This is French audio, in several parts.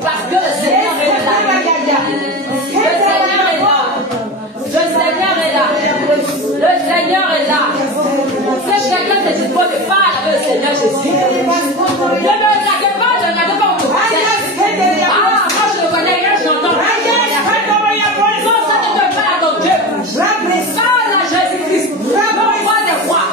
Parce que le Seigneur est là. Le Seigneur est là. Le Seigneur est là. Si quelqu'un te dit pas de parler avec le Seigneur Jésus, ne n'attaquez pas, ne n'attaquez pas au procès. Ah, moi je le connais, je l'entends. Non, ça ne te parle à ton Dieu. Parle à Jésus-Christ. Roi des rois.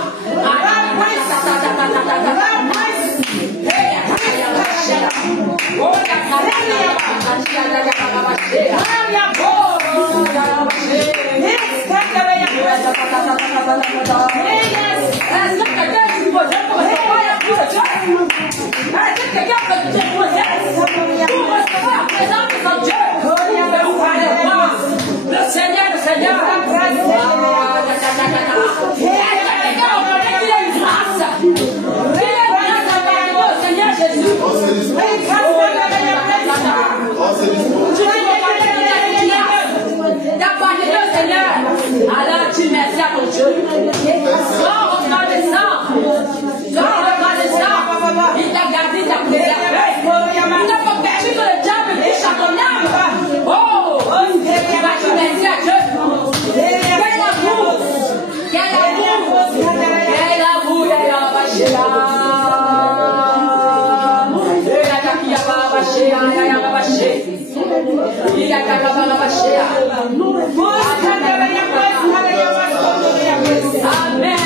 Le Seigneur, le Seigneur. Seigneur Jésus. D'appartenir au Seigneur. Alors tu merci à ton Dieu. Sans reconnaissant. Sans reconnaissant. Il t'a gardé, il t'a préservé. Il n'a pas permis que le diable touche à ton âme. Oh, tu merci à Dieu. Quel amour. Quel amour. Quel amour. Amen.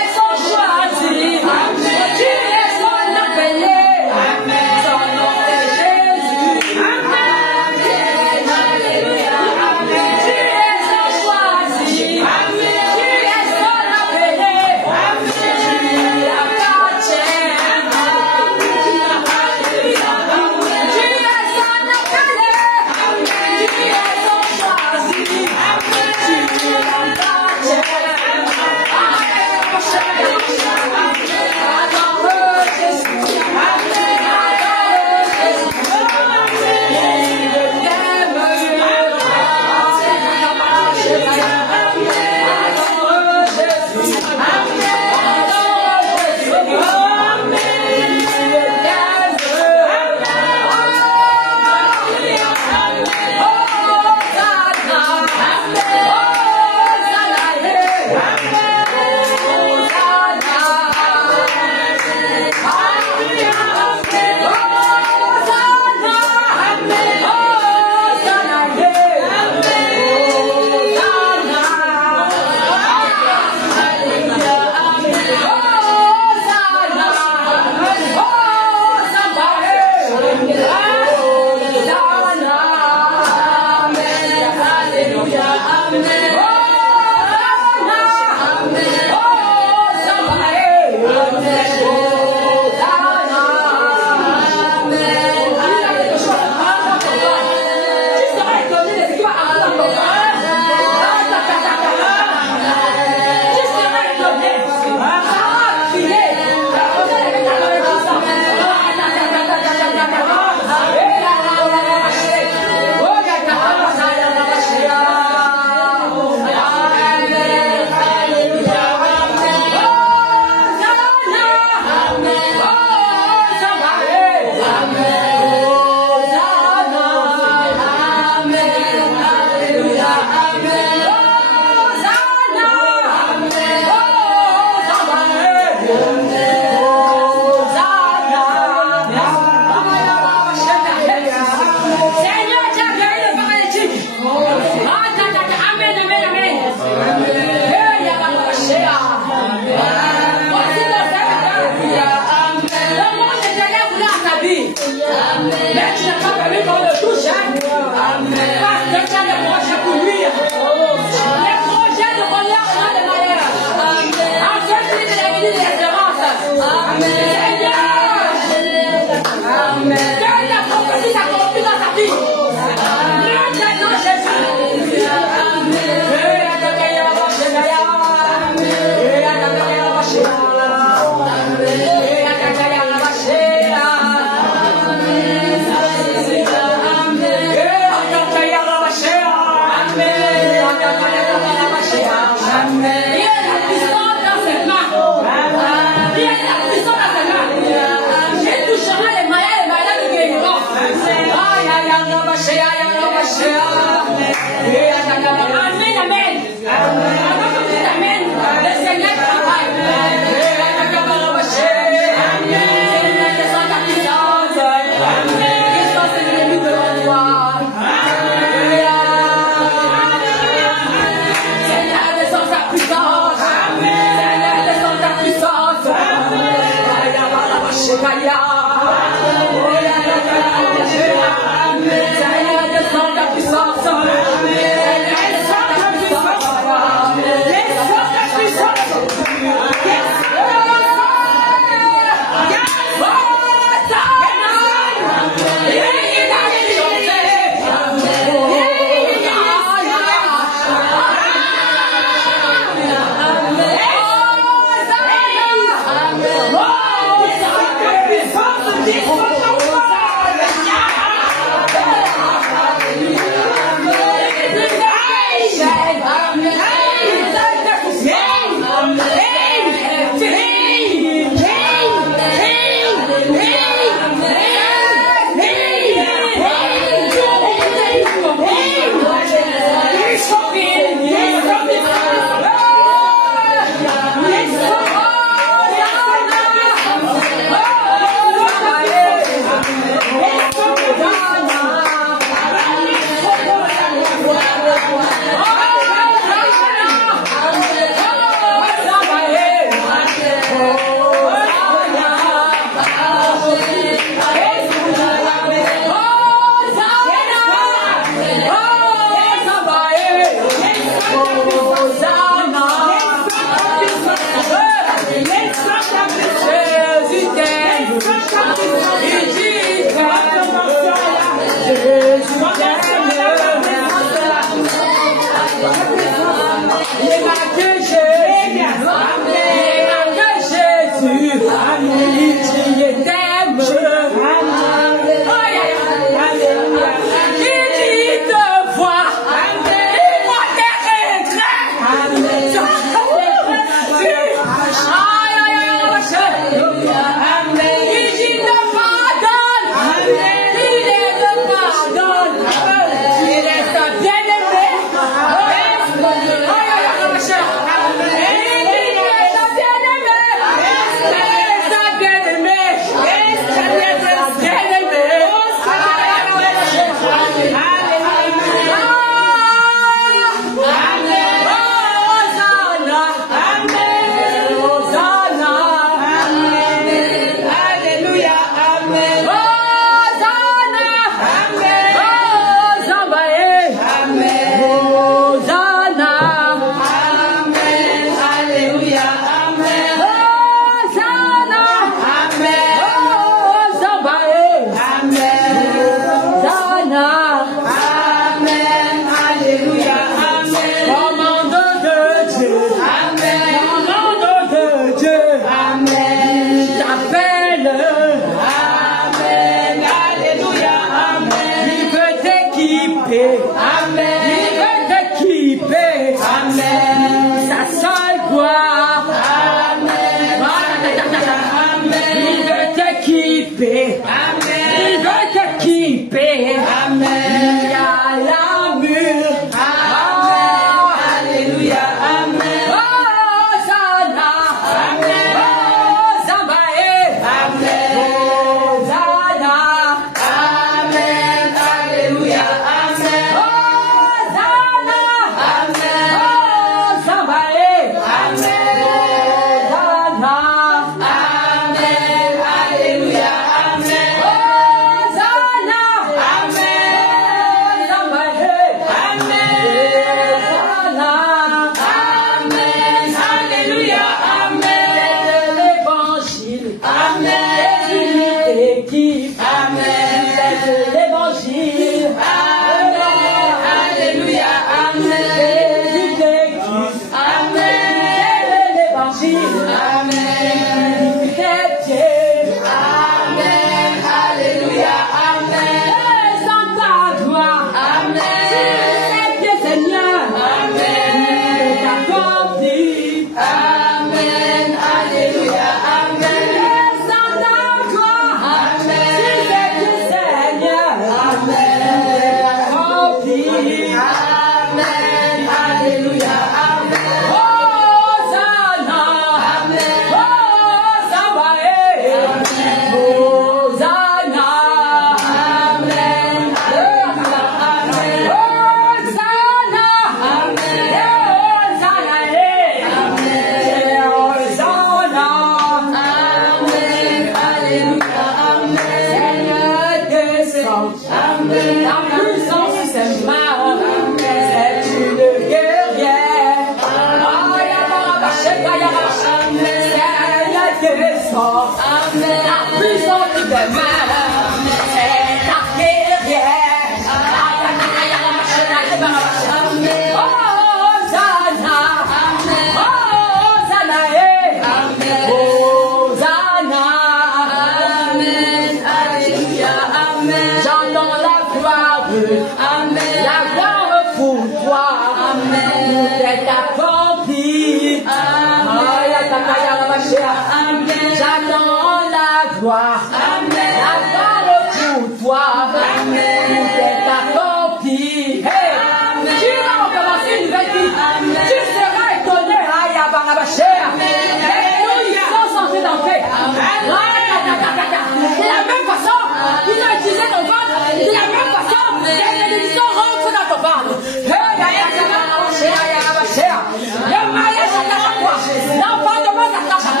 Não pode mais atacar.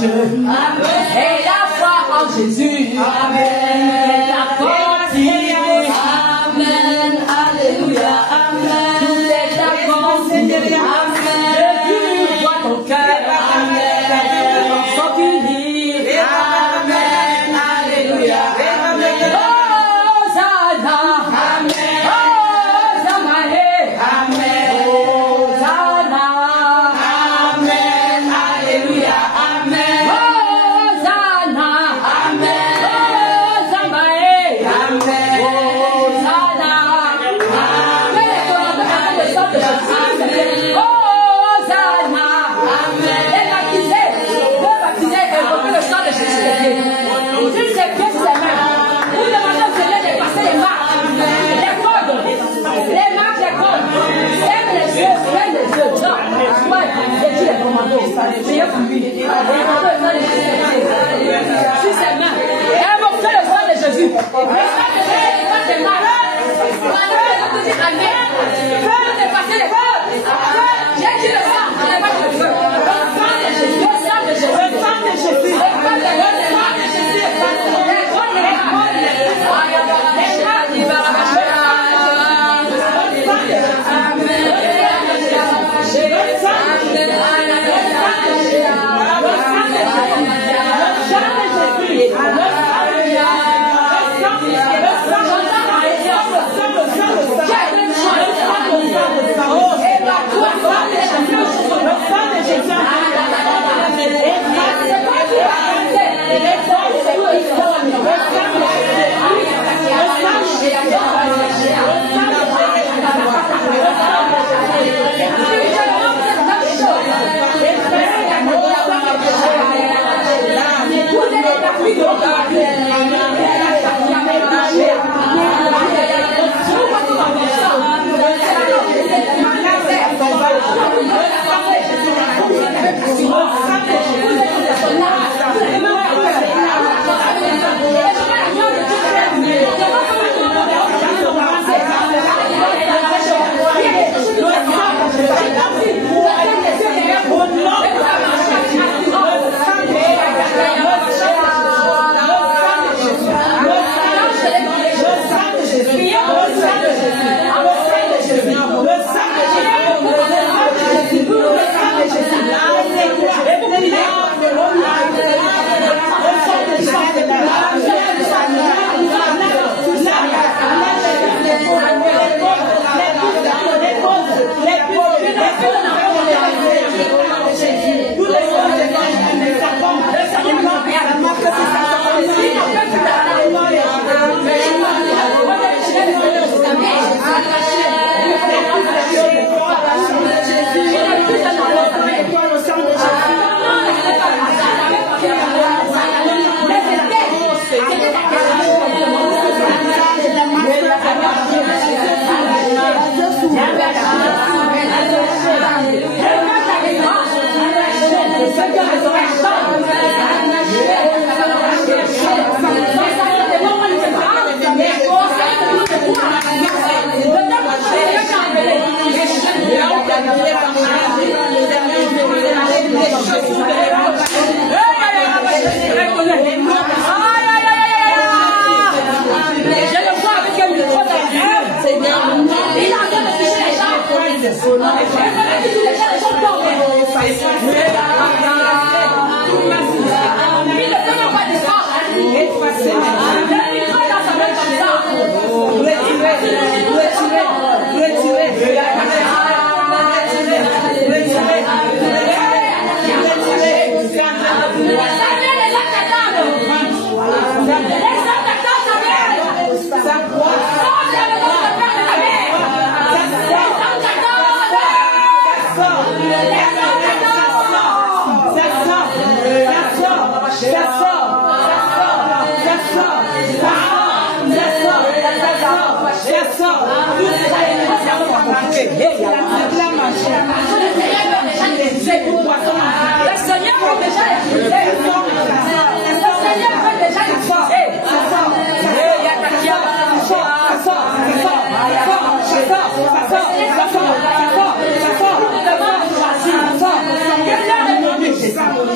Dieu. Et la foi en Jésus. Amen. Amen. Alléluia. Amen. Tout est accompli. Amen. Dieu voit ton cœur. Amen. Sans qu'il dit. Amen. Alléluia. Hosanna. Amen. Hosanna. Amen. Hosanna. Amen. Alléluia. Amen. Hosanna. Amen. Hosanna. Amen. Hosanna. Hosanna. Amen. Les baptisés, invoquer le sang de Jésus. Dieu ses pieds sur ses mains. Vous demandez au Seigneur de passer les marques, les codes, les marques, les codes. Ferme les yeux, ferme les yeux. Non, moi, j'ai dit les commandos. J'ai oublié. Invoquer le sang de Jésus. Sur ses mains. Invoquer le sang de Jésus. Le sang de Jésus, pas des marques. Fais de passer les codes. J'ai dit le sang, on n'est pas de feu. Le sang de Jésus. Le sang de Jésus. Le sang de Jésus. Le sang de Jésus.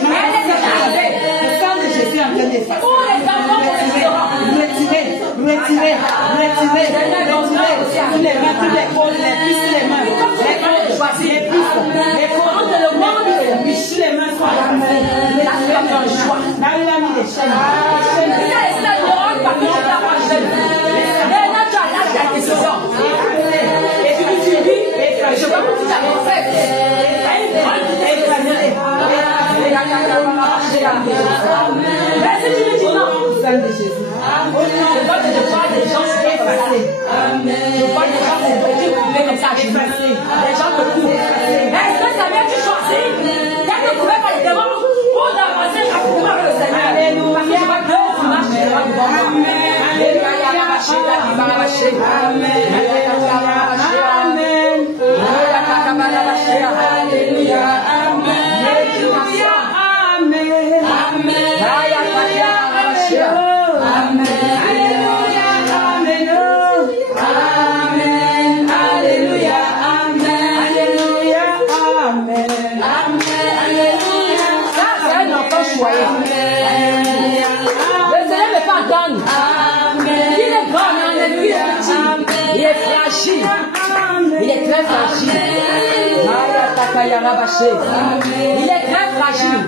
Elle est Pour les enfants prophétiseront. Retirez. Tous les mains, tous les côtes, les puces, les mains. Les côtes, les puces, les côtes. Le monde, tous les mains sont arrêtées. La femme dans le choix. Là, il a mis les chaînes. Il a laissé la ignorance parce que je t'ai approché. Maintenant, tu as lâché la décision. Et puis tu vis, Et je vois que tu t'as avancé. Merci, tu me dis non. au sein de Jésus. Je vois que je parle des gens qui sont effacés. Je vois des gens qui sont comme ça. Les gens me courent. Est-ce que ça vient, tu choisis? Quand tu ne pouvais pas les démons pour avancer rapidement avec le Seigneur. Parce que je vois que tu marches devant moi. Alléluia. Le Seigneur me pardonne. Il est grand, mais lui est petit. Il est fragile. Il est très fragile. Il est très fragile.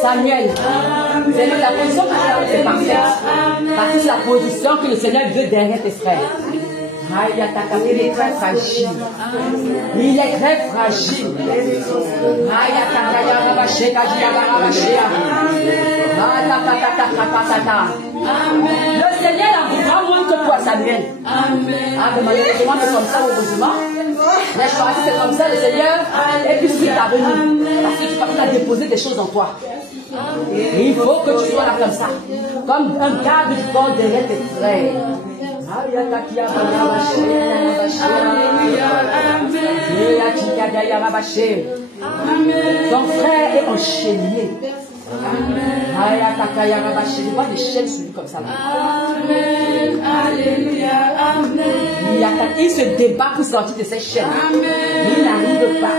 Samuel, c'est la position que tu as, c'est parfaite. Parce que c'est la position que le Seigneur veut derrière tes frères. Il est très fragile. Il est très fragile. Le Seigneur a beaucoup moins que toi, Samuel. Malheureusement, c'est comme ça, heureusement. Mais je crois que c'est comme ça, le Seigneur est plus vite à venir. Parce que tu as déposé des choses en toi. Et il faut que tu sois là comme ça. Comme un garde du corps derrière tes frères. Ton frère est enchaîné. Je vois des chaînes sur lui comme ça. Il se débat pour sortir de ces chaînes. Il n'arrive pas.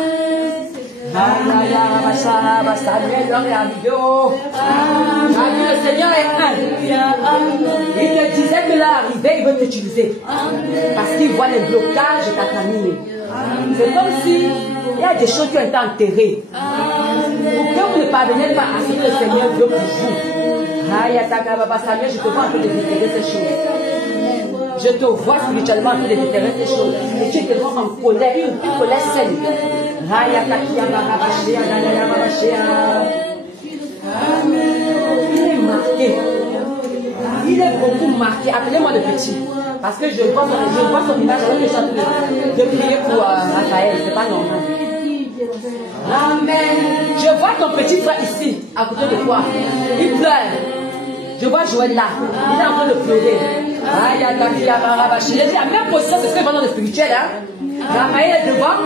Le Seigneur est un. Il te disait que là, arrivé, il veut t'utiliser. Parce qu'il voit les blocages de ta famille. C'est comme si il y a des choses qui ont été enterrées. Pour que vous ne parveniez pas à ce que le Seigneur veut pour vous. Je te vois en train de déterrer ces choses. Je te vois spirituellement en train de déterrer ces choses. Et tu es tellement en colère, une colère saine. Il est marqué. Il est beaucoup marqué. Appelez-moi le petit. Parce que je vois son image. Je suis en train de prier pour Raphaël. C'est pas normal. Amen. Je vois ton petit frère ici, à côté de toi. Il pleure. Je vois Joël là. Il est en train de pleurer. J'ai dit la même position, c'est ce que je vois dans le spirituel. Hein? Raphaël est devant,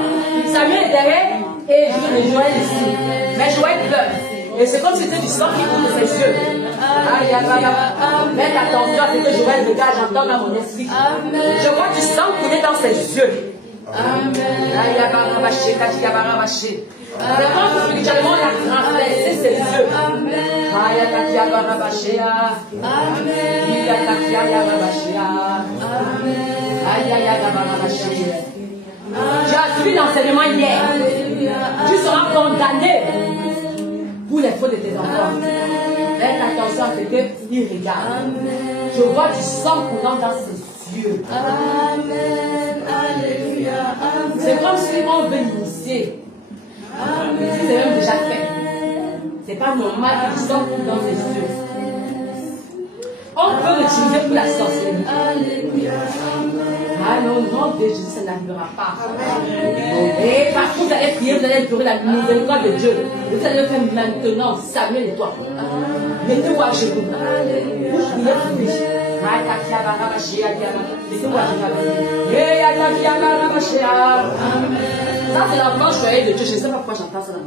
Samuel est derrière et Joël ici. Mais Joël pleure. Et c'est comme si c'était du sang qui coule de ses yeux. Faites attention à ce que Joël regarde, j'entends dans mon esprit. Je vois du sang couler dans ses yeux. C'est comme spirituellement on a transversé ses yeux. Tu as suivi l'enseignement hier. Tu seras condamné pour les fautes de tes enfants. Faites attention à ce qu'ils regardent. Je vois du sang coulant dans ses yeux. C'est comme si on veut l'initier. C'est même déjà fait. C'est pas normal qu'il sorte dans ses yeux. On peut l'utiliser pour la sorcellerie. Ah non, non, de Jésus, ça n'arrivera pas. Et parce que vous allez prier, vous allez implorer la miséricorde de Dieu. Vous allez le faire maintenant, Samuel et toi. Mettez-vous à genoux. Vous priez pour lui. Ça, c'est l'enfant choyé de Dieu. Je ne sais pas pourquoi j'entends ça dans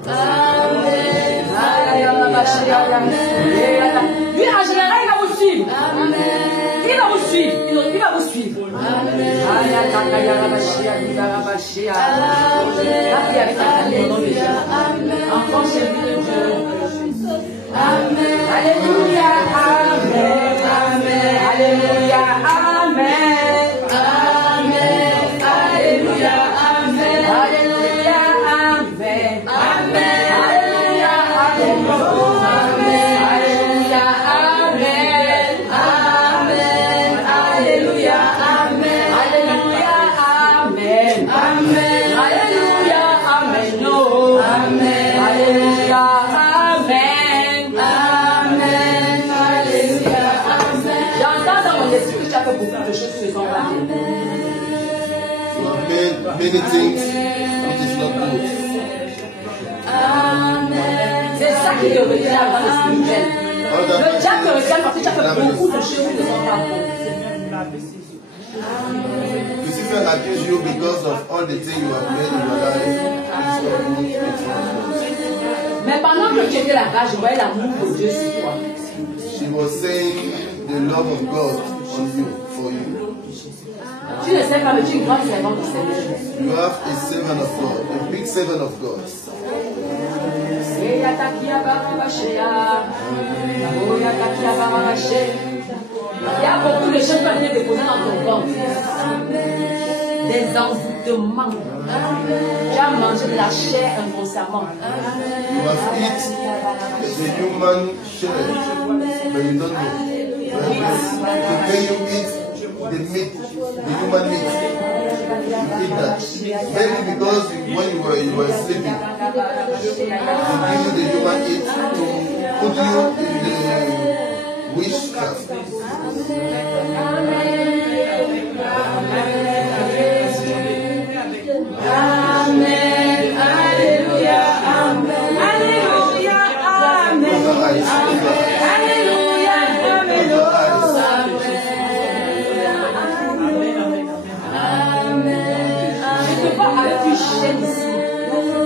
ma lui, en général, il va vous suivre. Il va vous suivre. Il va vous suivre. Enfant chéri de Dieu. Alléluia. many things which is not good. C'est ça qui te retient dans le spirituel. Le diable te retient parce que tu as fait beaucoup de choses qui ne sont pas bonnes. Lucifer accuse you because of all the things you have made in your life. Mais pendant que tu étais là-bas, je voyais l'amour de Dieu sur toi. She was saying the love of God on you, for you. Tu ne sais pas, mais tu es une grande servante du Seigneur. You have a servant of God, a big servant of God. Il y a beaucoup de choses qui ont été déposées dans ton ventre. Des envoûtements. Tu as mangé de la chair inconsciemment. You have eaten the human share, but you don't know. When you eat the meat, the human meat, you eat that. Maybe because when you were sleeping, they give you the human meat to put you in the witchcraft. Amen. Alléluia. Amen. Alléluia. Amen. Alléluia. Je te vois avec une chaîne ici.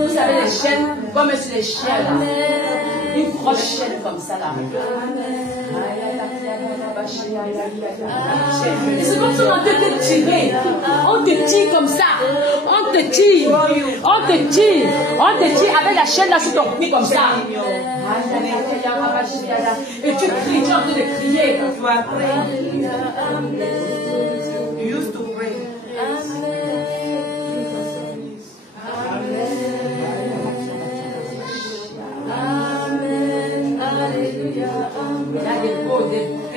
Vous savez les chaînes, comme sur les chiens là. Une grosse chaîne comme ça là. C'est comme si on te tirait. On te tire comme ça. On te tire. On te tire. On te tire avec la chaîne là sur ton pied comme ça. Et tu cries, tu es en train de crier. You used to pray. Il y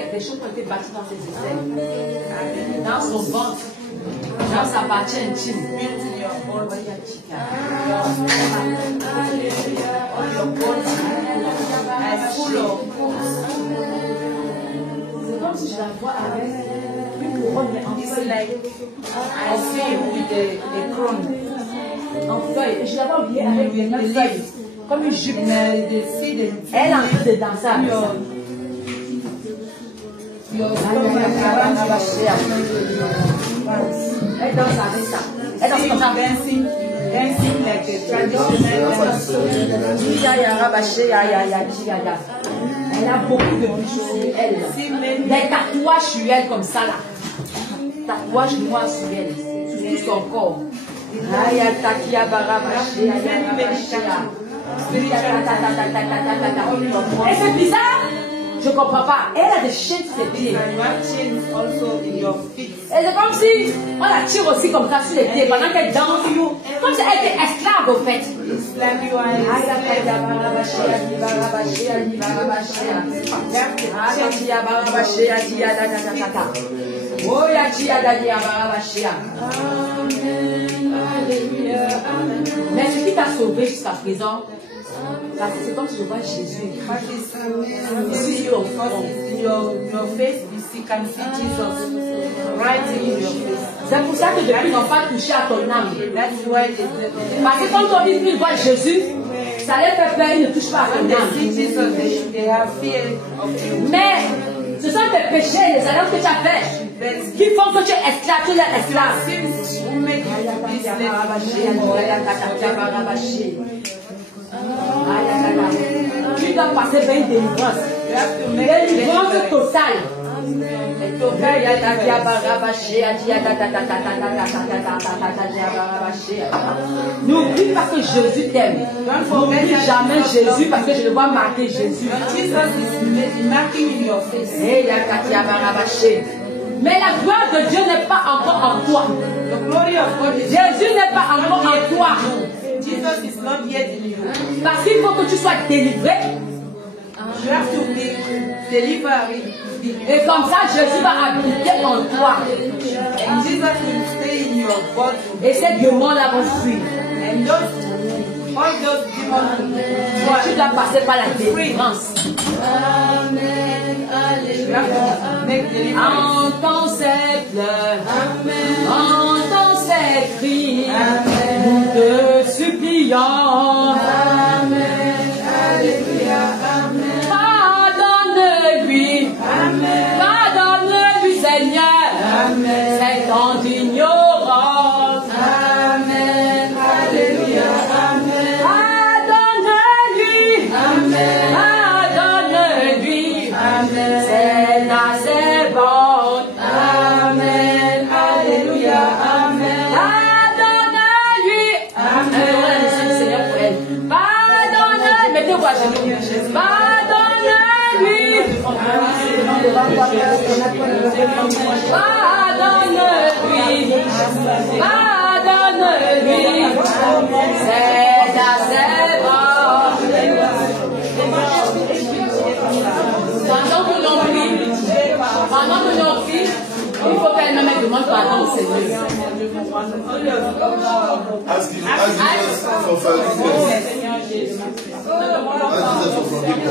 a des choses qui ont été bâties dans ses aisselles, dans son ventre, dans sa partie intime. C'est comme si je la vois avec une couronne en feuille. En feuille. Et je la vois bien avec une feuille. Comme une jupe. Elle est en train de danser avec ça. Elle danse avec ça. Elle danse comme ça. Dancing like a traditional. Elle a beaucoup de bijoux sur elle. Des tatouages sur elle comme ça là. Tatouages noirs sur elle. Sur tout son corps. Et c'est bizarre. Je ne comprends pas. Elle a des chaînes sur ses pieds. Et c'est comme si on la tire aussi comme ça sur les pieds pendant qu'elle danse. Comme si elle était esclave au fait. Mais ce qui t'a sauvé jusqu'à présent, parce que c'est comme si je vois Jésus. Ici sur ton front. Your face, you can see Jesus right in your face. C'est pour ça que depuis n'ont pas touché à ton âme. That's why Parce que quand on dit qu'ils voient Jésus, ça les fait peur, ils ne touchent pas à ton âme. they have fear of you. Mais ce sont tes péchés, les erreurs que tu as fait, qui font que tu es esclave, tu es esclave. Sins will make you to be slave. Tu dois passer par une délivrance. Délivrance totale. N'oublie pas que Jésus t'aime. N'oublie jamais Jésus parce que je le vois marquer Jésus. Mais la gloire de Dieu n'est pas encore en toi. Jésus n'est pas encore en toi. Jesus is not yet in you. Parce qu'il faut que tu sois délivré. You have to be delivered. Et comme ça, Jésus va habiter en toi. And Jesus will stay in your body. Et ces démons-là vont fuir. And all those demons, Tu dois passer par la délivrance. Entends ses pleurs. Entends ses cris. Nous te supplions. Pardonne-lui. Pardonne-lui, Seigneur. C'est ton ignorance. Pardonne-lui. Pardonne-lui. C'est la servante. Pardonne-lui. Seigneur pour elle. Pardonne-lui. Mettez-vous à genoux. Pardonne-lui. Pardonne-lui. C'est la servante. Pendant que l'on prie, il faut qu'elle-même demande pardon au Seigneur. Ask Jesus for forgiveness. Ask Jesus for forgiveness.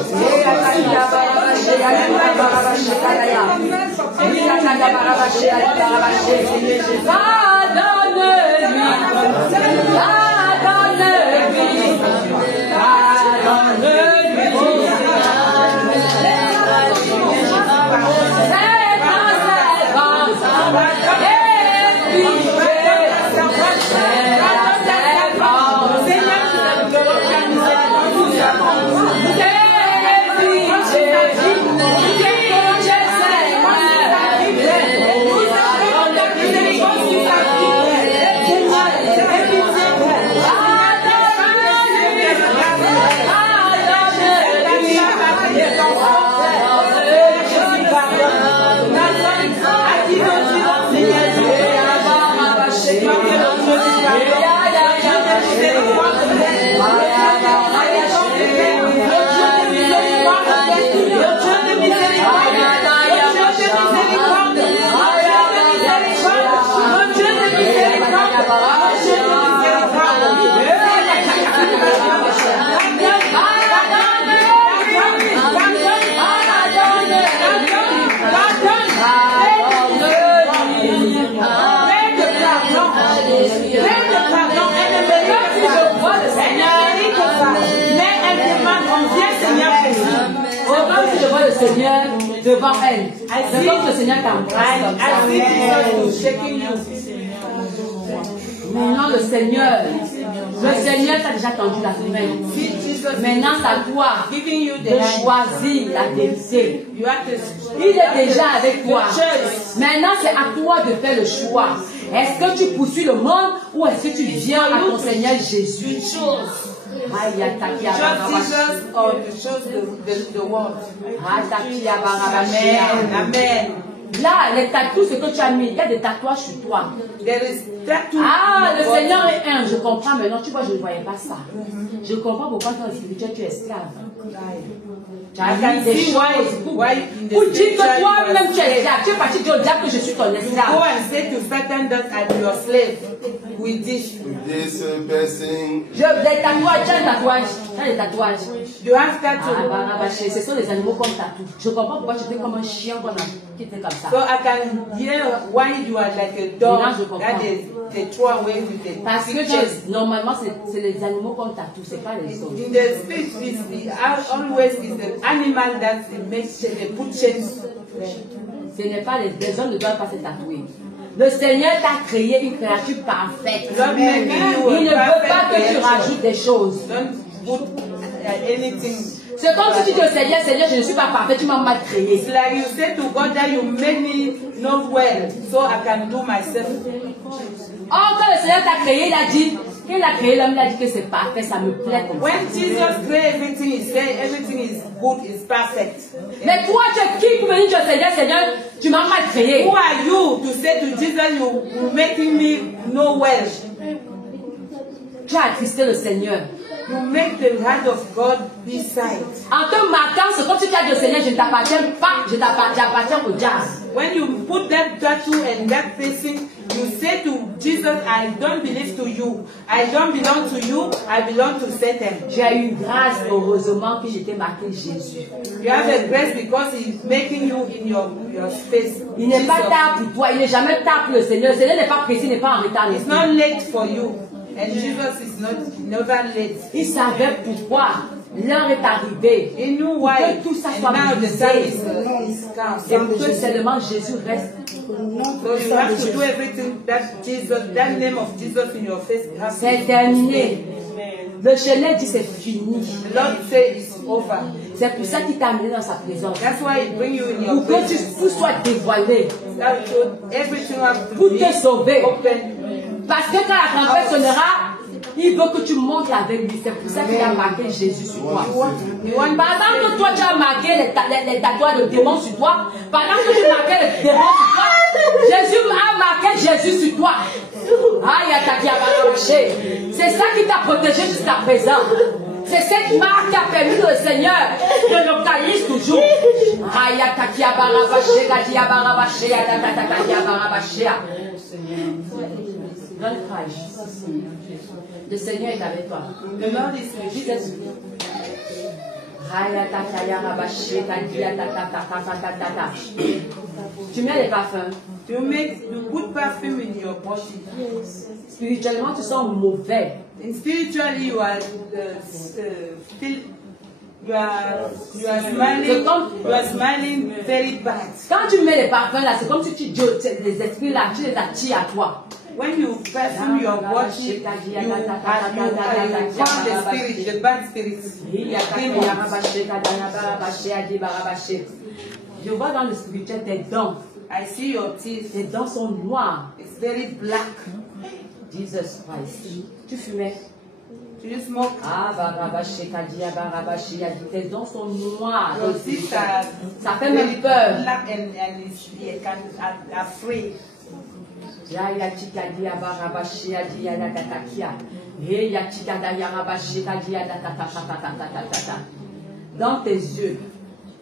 Seigneur devant elle. Devant le Seigneur t'embrasse. Maintenant le Seigneur t'a déjà tendu la main. Maintenant c'est à toi de choisir la vérité. Il est déjà avec toi. Maintenant c'est à toi de faire le choix. Est-ce que tu poursuis le monde ou est-ce que tu viens à ton Seigneur Jésus? Just Jesus or the world. Amen. Là, les tatouages, ce que tu as mis, il y a des tatouages sur toi. There is tattoo. Le Seigneur est un, je comprends maintenant. Tu vois, je ne voyais pas ça. Je comprends pourquoi dans le spirituel tu es esclave. Tu as mis des choses pour dire que toi-même tu es esclave. Tu es parti dire au diable que je suis ton esclave. Go and say to Satan that I'm your slave with this. Person. Des tatouages, tu as des tatouages. Tu as des tatouages. You have tattoo. Ce sont des animaux comme tatou. Je comprends pourquoi tu fais comme un chien qu'on a quitté comme ça. So I can hear why you are like a dog that they throw away with the parce que normalement c'est les animaux comme tatou, c'est pas les hommes. In the spirit, always is the animal that they put chains. Ce n'est pas les hommes ne doivent pas se tatouer. Le Seigneur t'a créé une créature parfaite. Il ne veut pas que tu rajoutes des choses. C'est comme si tu dis au Seigneur, Seigneur, je ne suis pas parfait, tu m'as mal créé. It's like you say to God that you made me not well, so I can do myself. Oh, quand le Seigneur t'a créé, il a dit, quand il a créé l'homme, il a dit que c'est parfait, ça me plaît comme ça. When Jesus created everything, he said everything is good, is perfect. Mais toi, tu es qui pour venir dire au Seigneur, Seigneur, tu m'as mal créé. Who are you to say to Jesus, you making me no well? Tu as attristé le Seigneur. You make the heart of God be silent. En te marquant, c'est comme si tu as dit au Seigneur, je ne t'appartiens pas, j'appartiens au diable. When you put that tattoo and that facing, you say to Jesus, I don't believe to you. I don't belong to you. I belong to Satan. J'ai eu grâce, heureusement, que j'étais marqué Jésus. You have a grace because he's making you in your face. Il n'est pas tard pour toi. Il n'est jamais tard pour le Seigneur. Le Seigneur n'est pas pressé, il n'est pas en retard. It's not late for you. And Jesus is never late. Il savait pourquoi l'heure est arrivée. He knew why. Que tout ça soit brisé. Is come. Et pour que seulement Jésus reste. So you have to do everything that name of Jesus in your face. C'est terminé. Le Seigneur dit c'est fini. The Lord say it's over. C'est pour ça qu'il t'a amené dans sa présence. That's why He bring you in your Pour que tout soit dévoilé. Everything has to Pour be te sauver. open. Parce que quand la tempête sonnera, il veut que tu montes avec lui. C'est pour ça qu'il a marqué Jésus sur toi. Pendant que toi tu as marqué les tatouages de démons sur toi, pendant que tu marquais les démons sur toi, Jésus a marqué Jésus sur toi. C'est ça qui t'a protégé jusqu'à présent. C'est cette marque qui a permis au Seigneur de localiser toujours. Donne courage. Le Seigneur est avec toi. The Lord is with you. Tu mets les parfums. You put perfume in your body. Spirituellement, tu sens mauvais. And spiritually, you are still. You are smiling very bad. Quand tu mets les parfums là, c'est comme si tu les esprits là, tu les attires à toi. When you perfume your body, you found the spirit, the bad spirits. Je vois dans le spirituel tes dents. I see your teeth. Tes dents sont noires. It's very black. Jesus Christ. Tu fumais? Do you smoke? Tes dents sont noires. Your teeth are Ça fait même peur. black and afraid. Dans tes yeux.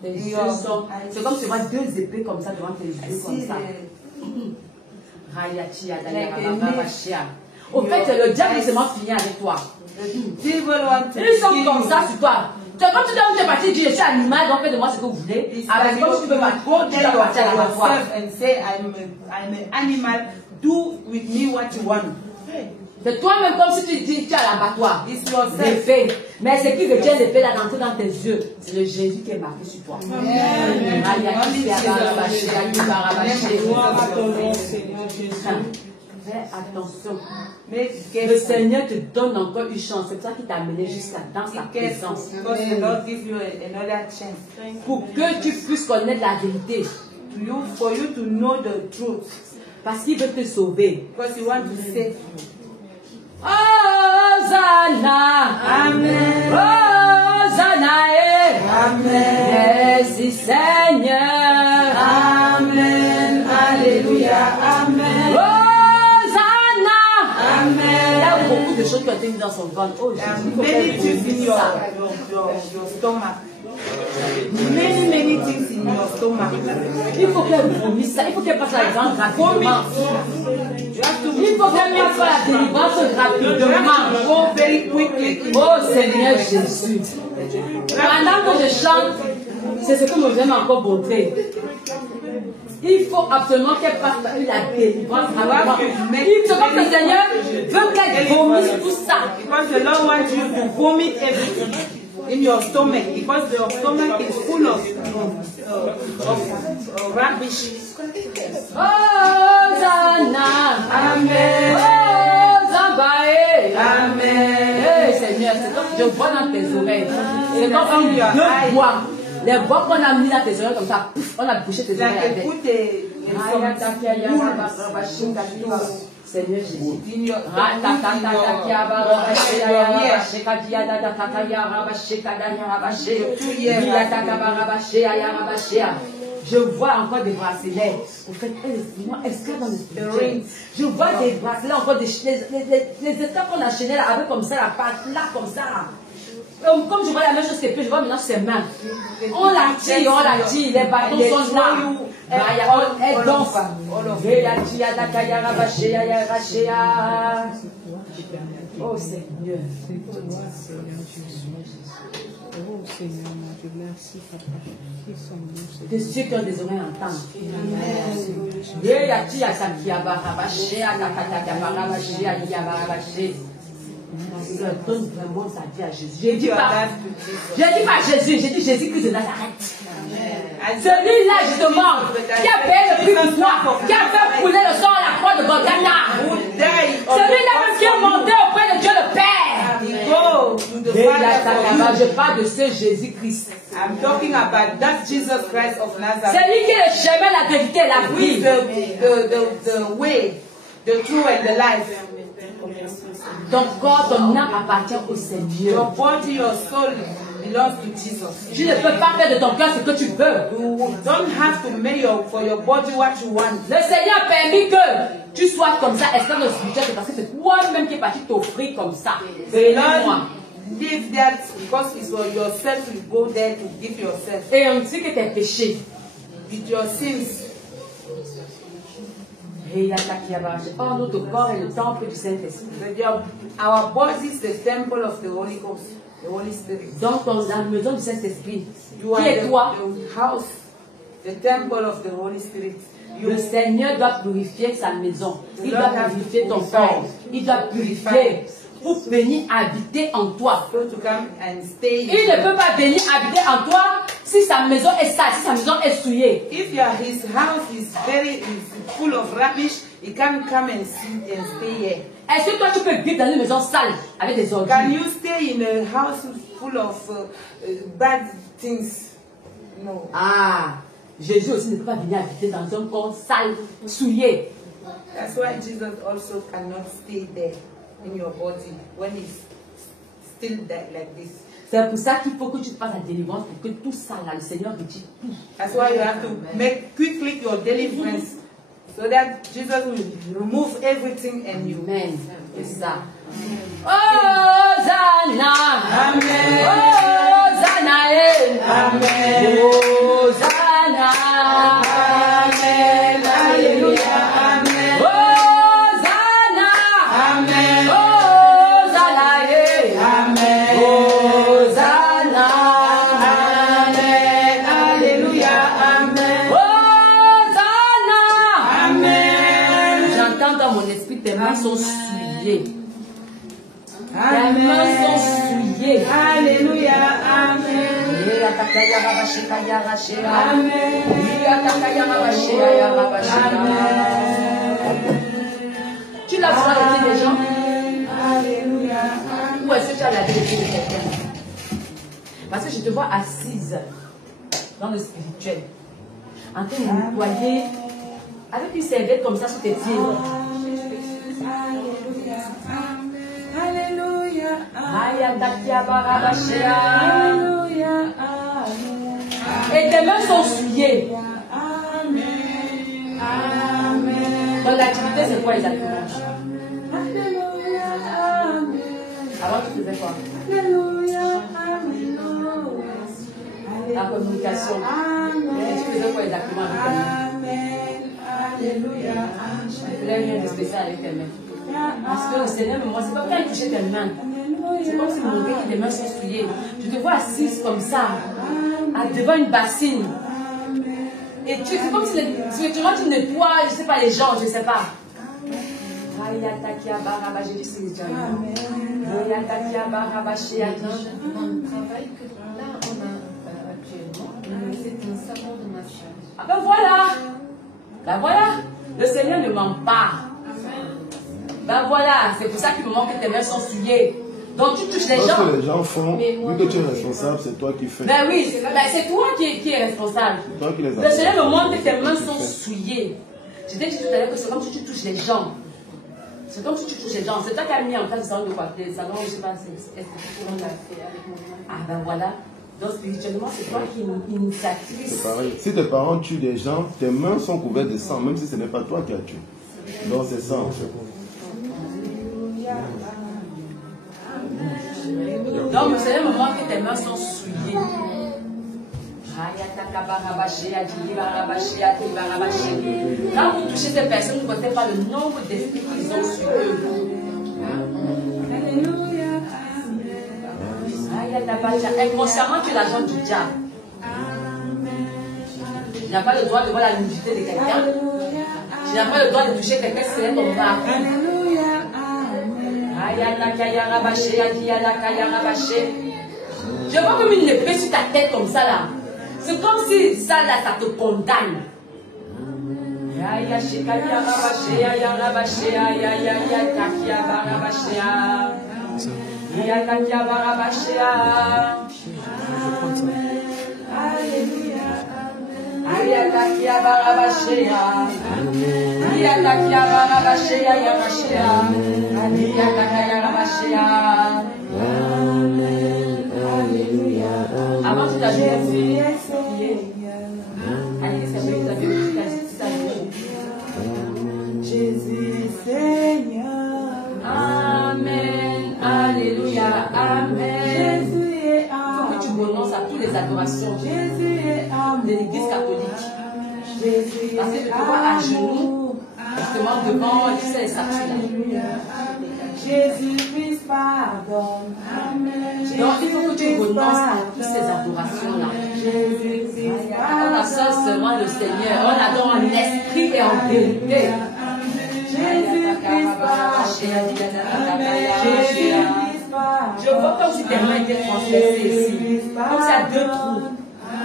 Tes yeux sont. C'est comme si tu vois deux épées comme ça devant tes yeux, comme ça. Au fait, le diable est seulement fini avec toi. Ils sont comme ça sur toi. Quand tu donnes tes parties, tu dis je suis animal, donc faites de moi ce que vous voulez. Avec comme si tu peux pas trop, tu dois partir à la fois. And say I'm an animal. Do with me what you want. C'est toi-même comme si tu dis tu as l'abattoir. L'épée. Mais ce qui retient l'épée là d'entrer dans tes yeux, c'est le Jésus qui est marqué sur toi. Fais attention. Le Seigneur te donne encore une chance. C'est pour ça qu'il t'a amené jusqu'à dans sa présence. Pour que tu puisses connaître la vérité. For you to know the truth. Parce qu'il veut te sauver. Because you want to save you. Hosanna. Amen. Hosanna. Amen. Merci Seigneur. Amen. Alléluia. Amen. Hosanna. Amen. Il y a beaucoup de choses qui ont été mises dans son ventre. Oh, many things in your stomach. Many things in your stomach. Il faut qu'elle vomisse ça. Il faut qu'elle passe la grande rapidement. Il faut qu'elle fasse la délivrance rapidement. Oh Seigneur Jésus. Pendant que je chante, c'est ce que nous aimons encore montrer. Il faut absolument qu'elle passe la délivrance rapidement. Il faut que le Seigneur veut qu'elle vomisse tout ça. Because the Lord wants you to vomit everything in your stomach, because your stomach is full of rubbish. Hosanna. Amen. Hosanna. Amen. Hey, Seigneur, c'est comme je vois dans tes oreilles. C'est comme deux bois. Les bois qu'on a mis dans tes oreilles comme ça, on a bouché tes oreilles avec. Seigneur Jésus. Je vois encore des bracelets. Au fait, est-ce qu'il y a dans le spirituel? Je vois des bracelets, encore des les étapes qu'on a chaînées là, avec comme ça, la patte là, comme ça. Comme je vois la même chose que je vois maintenant ses mains. On la tire, les bâtons sont là. Elle danse. Oh Seigneur. Oh Seigneur, mon Dieu, merci Papa. De ceux qui ont des oreilles entendre. Donne vraiment sa vie à Jésus. Je dis pas Jésus, j'ai dit Jésus-Christ de Nazareth. Celui-là, justement, qui a payé le prix pour toi, qui a fait couler le sang à la croix de Golgotha. Celui-là même qui est monté auprès de Dieu le Père. Je parle de ce Jésus-Christ. I'm talking about that Jesus Christ of Nazareth. C'est lui qui est le chemin, la vérité et la vie. The way, the truth and the life. Ton corps, ton âme appartient au Seigneur. Your body, your soul belongs to Jesus. Tu ne peux pas faire de ton cœur ce que tu veux. You don't have to make for your body what you want. Le Seigneur a permis que tu sois comme ça, esclave spirituel, c'est parce que c'est toi-même qui es parti t'offrir comme ça. Bénis-moi. Leave that because it's for yourself to go there to give yourself. Et on dit que tes péchés. With your sins. Oh, notre corps est le temple du Saint-Esprit. Our body is the temple of the Holy Ghost, the Holy Spirit. Donc, dans la maison du Saint-Esprit, qui est toi? The house, the temple of the Holy Spirit. Le Seigneur doit purifier sa maison. Il doit purifier ton corps. Il doit purifier pour venir habiter en toi. Il ne peut pas venir habiter en toi si sa maison est sale, si sa maison est souillée. If his house is full of rubbish, he can't come and stay here. Est-ce que toi tu peux vivre dans une maison sale avec des ordures? Can you stay in a house full of bad things? No. Ah, Jésus aussi ne peut pas venir habiter dans un corps sale, souillé. That's why Jesus also cannot stay there in your body when it's still like this. C'est pour ça qu'il faut que tu fasses la délivrance pour que tout ça là, le Seigneur retire tout. That's why you have to make quickly your deliverance so that Jesus will remove everything and you. Amen. C'est ça. Hosanna. Amen. Hosanna. Amen. Hosanna. Amen. Alléluia. Amen. Hosanna. Amen. Hosanna. Amen. Hosanna. Amen. Alléluia. Amen. Hosanna. Amen. J'entends dans mon esprit tes mains sont souillées. Tes mains sont souillées. Alléluia. Amen. Tu l'as vu des gens? Ou est-ce que tu as la vérité de quelqu'un? Parce que je te vois assise dans le spirituel, en train de nettoyer avec une serviette comme ça sur tes pieds. Alléluia. Et tes mains sont souillées. Donc l'activité c'est quoi exactement? Avant tu faisais quoi? La communication. Tu faisais quoi exactement avec tes mains? Tu faisais rien de spécial avec tes mains. Parce que le Seigneur, moi, c'est pas quand il touchait tes mains. C'est comme si montrer que tes mains sont souillées. Je te vois assise comme ça, devant une bassine. Et c'est comme si spirituellement tu nettoies, je sais pas, les gens, je sais pas. J'ai dit spirituellement. Le travail que là on a actuellement, c'est un savon de massage. Ah ben voilà. Ben voilà. Le Seigneur ne ment pas. Ben voilà, c'est pour ça qu'il me manque que tes mains sont souillées. Donc tu touches les gens. Parce que les gens font, vu que tu es responsable, c'est toi qui fais. Ben oui, ben c'est toi qui es responsable. C'est toi qui les as. Le Seigneur me montre que tes mains sont souillées. Je t'ai dit tout à l'heure que c'est comme si tu touches les gens. C'est comme si tu touches les gens. C'est toi qui as mis en place le salon de coiffure. Le salon, je sais pas, est-ce que tu l'as fait avec mon mari? Ah ben voilà. Donc spirituellement, c'est toi qui est initiatrice. C'est pareil. Si tes parents tuent des gens, tes mains sont couvertes de sang, même si ce n'est pas toi qui as tué. Donc c'est ça en fait. Donc le Seigneur me montre que tes mains sont souillées. Quand vous touchez ces personnes, vous ne comptez pas le nombre d'esprits qu'ils ont sur eux. Inconsciemment, tu es l'agent du diable. Tu n'as pas le droit de voir la nudité de quelqu'un. Tu n'as pas le droit de toucher quelqu'un, c'est ton mari. Je vois comme une épée sur ta tête comme ça là. C'est comme si ça là, ça te condamne. Avant tout à l'heure, Jésus Seigneur. Amen. Alléluia. Amen. Jésus est Faut que tu renonces à toutes les adorations Jésus est de l'église catholique. Jésus Parce que tu te vois à genoux, justement devant, tu sais, les statues. Jésus-Christ pardonne. Amen. Donc il faut que tu renonces à toutes ces adorations-là. On adore seulement le Seigneur. On adore en esprit et en vérité. Je vois comme si tes mains étaient transversées ici. Comme s'il y a deux trous.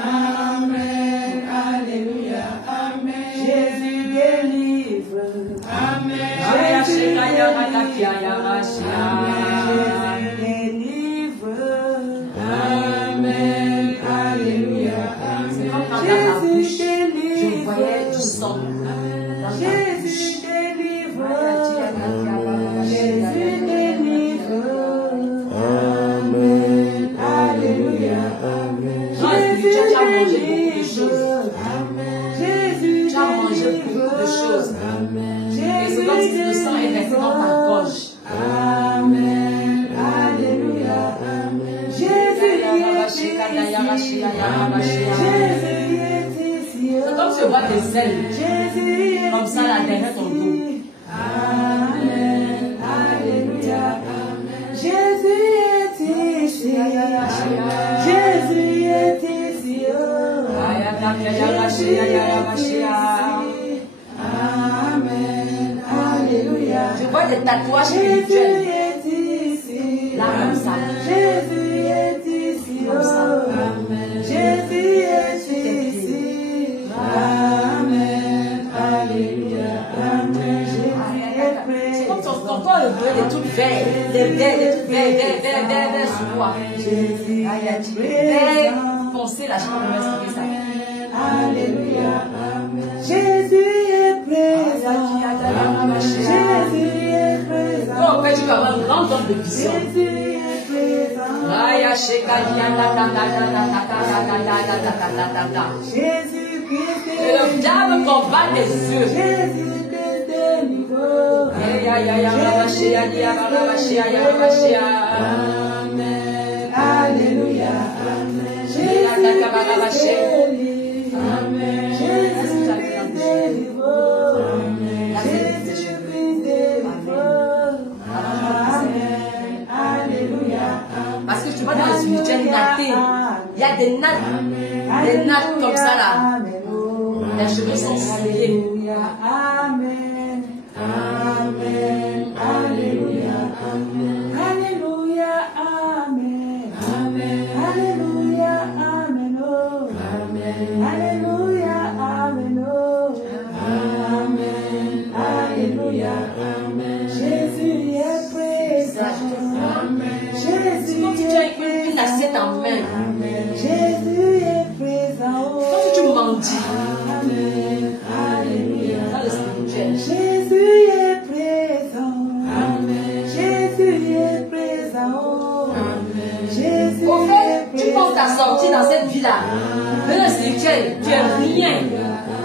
Amen. Alléluia. Amen. Jésus délivre. Amen. Jésus délivre. Amen. Alléluia. C'est comme quand dans ta bouche, je voyais du sang. Jésus délivre. Jésus délivre. Amen. Alléluia. Amen. Tu as mangé beaucoup de choses. Jésus Tu as mangé beaucoup de choses. Et c'est comme si le sang est resté dans ta gorge. Amen. Alléluia. Amen. Jésus est ici. C'est comme si tu vois des ailes. Comme ça, là, derrière ton dos. Amen. Alléluia. Jésus est ici. Jésus est ici. Amen. Alléluia. Je vois des tatouages Jésus spirituels. est ici. Là, comme ça. Jésus est ici. Comme ça. Jésus est ici. Amen. Alléluia. Amen. C'est comme ton corps le bleu, des trucs verts. Des verts sur toi. Jésus Vert foncé, là, je sais pas comment expliquer ça. Alléluia. Jésus est présent. Jésus est présent. Oh, mais tu peux avoir un grand homme de vision. Jésus est présent. Jésus-Christ Et le diable combat tes yeux. Jésus-Christ délivre. Amen. Alléluia. Amen. Jésus-Christ délivre. Amen. Jésus-Christ délivre. Amen. Jésus-Christ délivre. Amen. Alléluia. Parce que tu vois dans le spirituel naté, il y a des nattes comme ça là. Les cheveux sont souillés. Amen. Amen. Alléluia. Amen. Alléluia. Amen. Amen. Alléluia. Amen. Oh. Amen. Alléluia. Amen. Oh. Amen. Alléluia. Amen. Jésus est présent. Amen. Jésus Quand tu as une assiette en main, Jésus est présent. quand tu mendis, Amen. Alléluia. dans le spirituel, Jésus est présent. Amen. Jésus est présent. Amen. Jésus au fait, est tu présent. penses ta sortie dans cette vie-là. Mais dans le spirituel, tu es rien.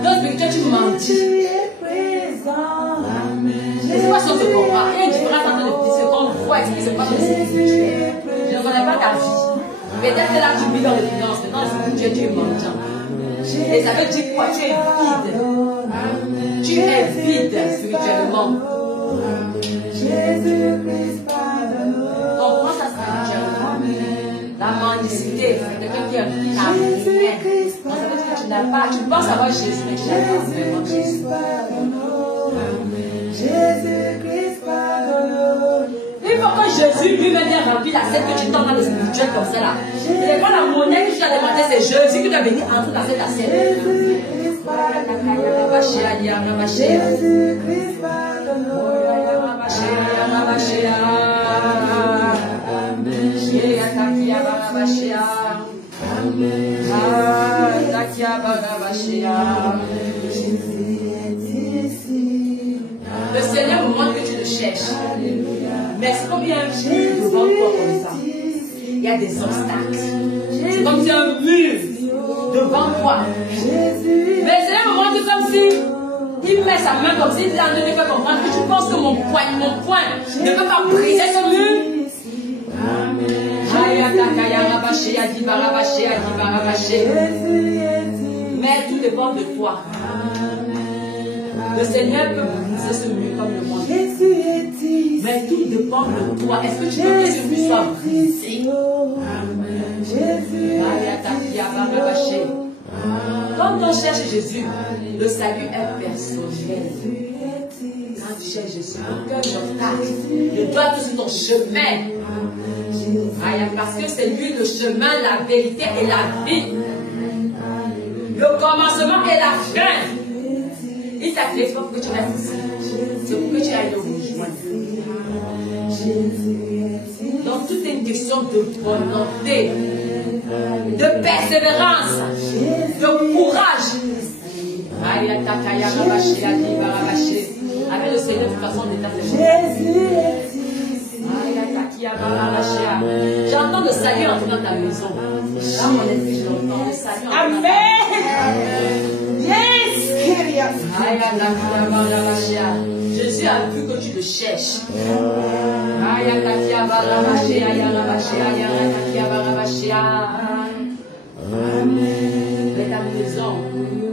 Dans le spirituel, tu mendis. Jésus est présent. Amen. Je ne sais pas si on se comprend. Il y a une différence entre le ce qu'on voit et ce qui se passe dans le spirituel. Je ne connais pas ta vie. Peut-être que là, tu vis dans les finances. Mais dans le spirituel, tu es mendiant. Et ça veut dire quoi? Tu es vide. Tu es vide spirituellement. Jésus-Christ pardonne. Comprends ça spirituellement. La mendicité, c'est quelqu'un qui a rien. Donc ça veut dire que tu n'as pas. Tu penses avoir Jésus, mais tu n'as pas vraiment Jésus. Jésus-Christ pardonne. Il faut Jésus lui-même vient remplir la scène que tu tends dans le spirituel comme ça là. Ce n'est pas la monnaie que tu as demandé, c'est Jésus qui doit venir entrer dans cette assiette. Le Seigneur me montre que tu le cherches. Mais c'est comme il y a un mur devant toi comme ça. Il y a des obstacles. C'est comme s'il y a un mur devant toi. Mais le Seigneur me montre comme si il met sa main comme s'il est en train de faire comprendre que tu penses que mon poing ne peut pas briser ce mur. Mais tout dépend de toi. Le Seigneur peut briser ce mur comme le monde. Mais tout dépend de toi. Est-ce que tu veux que ce mur soit brisé? Quand on cherche Jésus, le salut est personnel. Quand tu cherches Jésus, aucun obstacle ne doit être sur ton chemin. Parce que c'est lui le chemin, la vérité et la vie. Le commencement et la fin. Il t'a créé pour que tu restes ici. C'est pour que tu ailles le rejoindre. Donc tout est une question de volonté, de persévérance, de courage. Avec le Seigneur, de toute façon, on est dans j'entends le salut entrer dans ta maison. Là, mon esprit, je l'entends. Le salut entrer. Amen. Yes. Jésus a vu que tu le cherches. Mais ta maison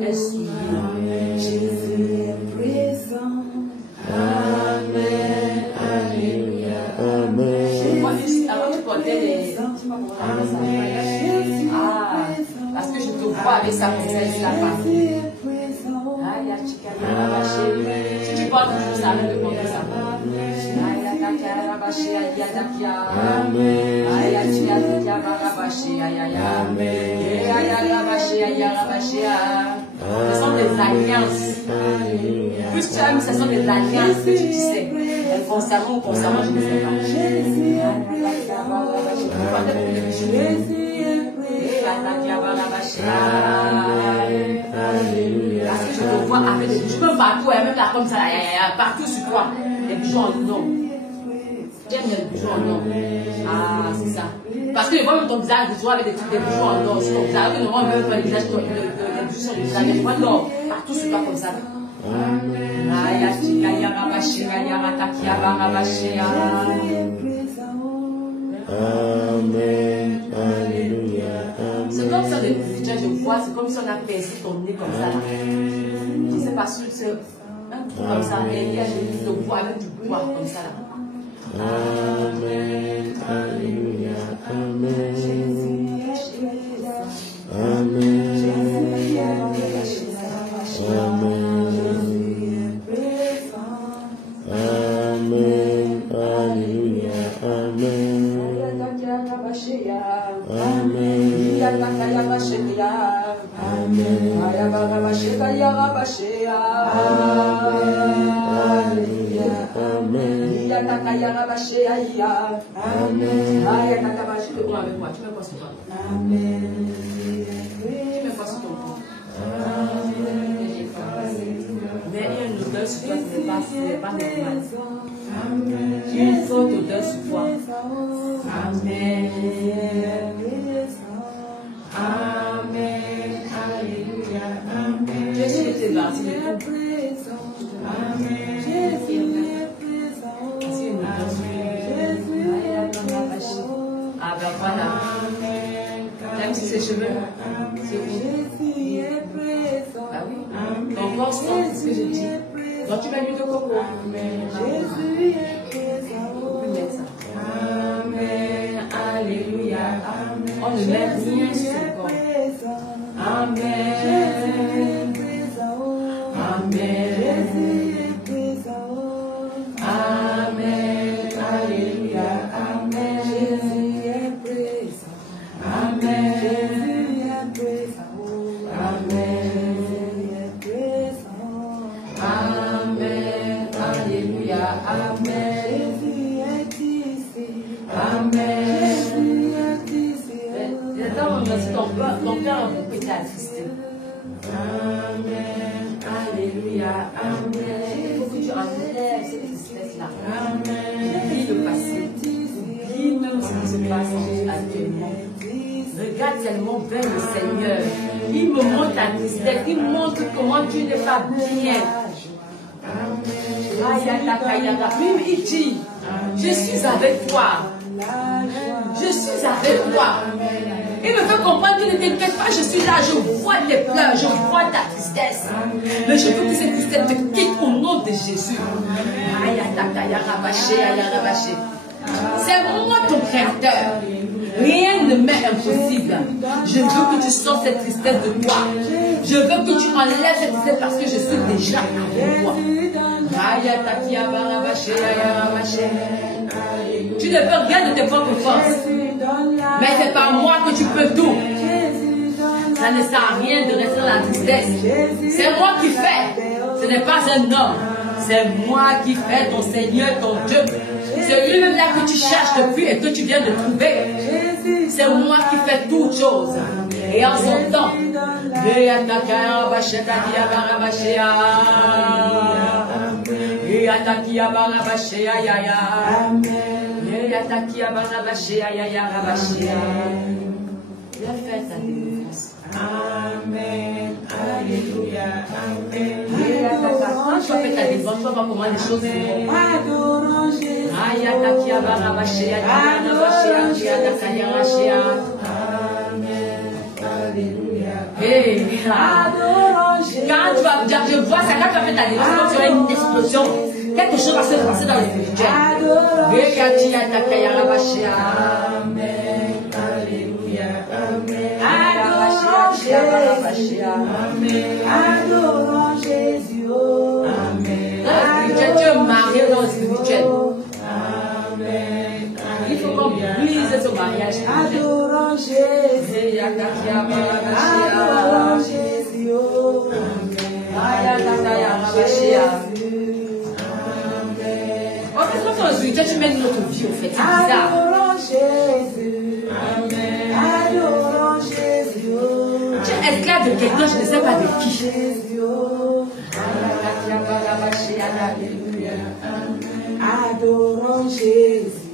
est souillée. Jésus est présent. Amen. Alléluia. Amen. Moi, avant tu portais les. Parce que je te vois avec sa princesse là-bas. Si tu portes toujours ça, même de porter ça. Ce sont des alliances. Plus tu aimes, ce sont des alliances que tu sais. Constamment ou constamment, je ne sais pas. Parce que je te vois avec des bijoux, même partout, même là comme ça, partout sur toi, des bijoux en or. J'aime les bijoux en or. Ah, c'est ça. Parce que je vois même ton visage, tu vois avec des bijoux en or sur ton visage. Alors que nous, on veut faire le visage, des bijoux sur le visage, des bijoux en or, partout sur toi comme ça. Amen. Alléluia. C'est comme ça, je vois, c'est comme si on a percé ton nez comme ça. Je ne sais pas si c'est un truc comme ça. Et il y a le bois avec du bois comme ça. Amen. Alléluia. Amen. Amen. Amen. Alléluia. Amen. Une faute odeur sur toi. Amen. Amen. Alléluia. Amen. Jésus était là. Amen. Ah ben voilà. Même si ses cheveux, c'est vous. Ah oui. Ton corps sent ce que je dis. Donc tu mets l'huile de coco. Jésus est présent. Amen. Alléluia. On ne met rien sur son corps. Amen. Amen. Amen. Alléluia. ton cœur a beaucoup été attristé. Amen. Alléluia. Amen. Il faut que tu enlèves cette tristesse-là. Oublie le passé. Oublie même ce qui se passe actuellement. Regarde tellement bien le Seigneur. Il me montre ta tristesse. Il montre comment tu n'es pas bien. Même il dit, je suis avec toi. Je suis avec toi. Il me fait comprendre que ne t'inquiète pas, je suis là, je vois tes pleurs, je vois ta tristesse. Mais je veux que cette tristesse te quitte au nom de Jésus. C'est moi ton créateur. Rien ne m'est impossible. Je veux que tu sortes cette tristesse de toi. Je veux que tu enlèves cette tristesse parce que je suis déjà avec toi. Tu ne peux rien de tes propres forces. Mais c'est par moi que tu peux tout. Ça ne sert à rien de rester dans la tristesse. C'est moi qui fais. Ce n'est pas un homme. C'est moi qui fais, ton Seigneur, ton Dieu. C'est lui-même là que tu cherches depuis et que tu viens de trouver. C'est moi qui fais toutes choses. Et en son temps, viens faire ta délivrance. Amen. Alléluia. Amen. Quand tu as fait ta délivrance, tu vas voir comment les choses vont. Adorons Jésus. Adorons Jésus. Quand tu vas, je vois ça, quand tu as fait ta délivrance, quand tu as une explosion, quelque chose va se passer dans le spirituel. Adorons Jésus. Adorons Jésus. Dans le spirituel, tu es marié dans le spirituel. Il faut qu'on brise ce mariage. Adorons Jésus. Adorons Jésus. En fait, quand tu es dans le spirituel, tu mènes notre vie au fait. C'est bizarre. Adorons Jésus. Adorons Jésus. Tu es esclave de quelqu'un, je ne sais pas de qui. Adorons Jésus.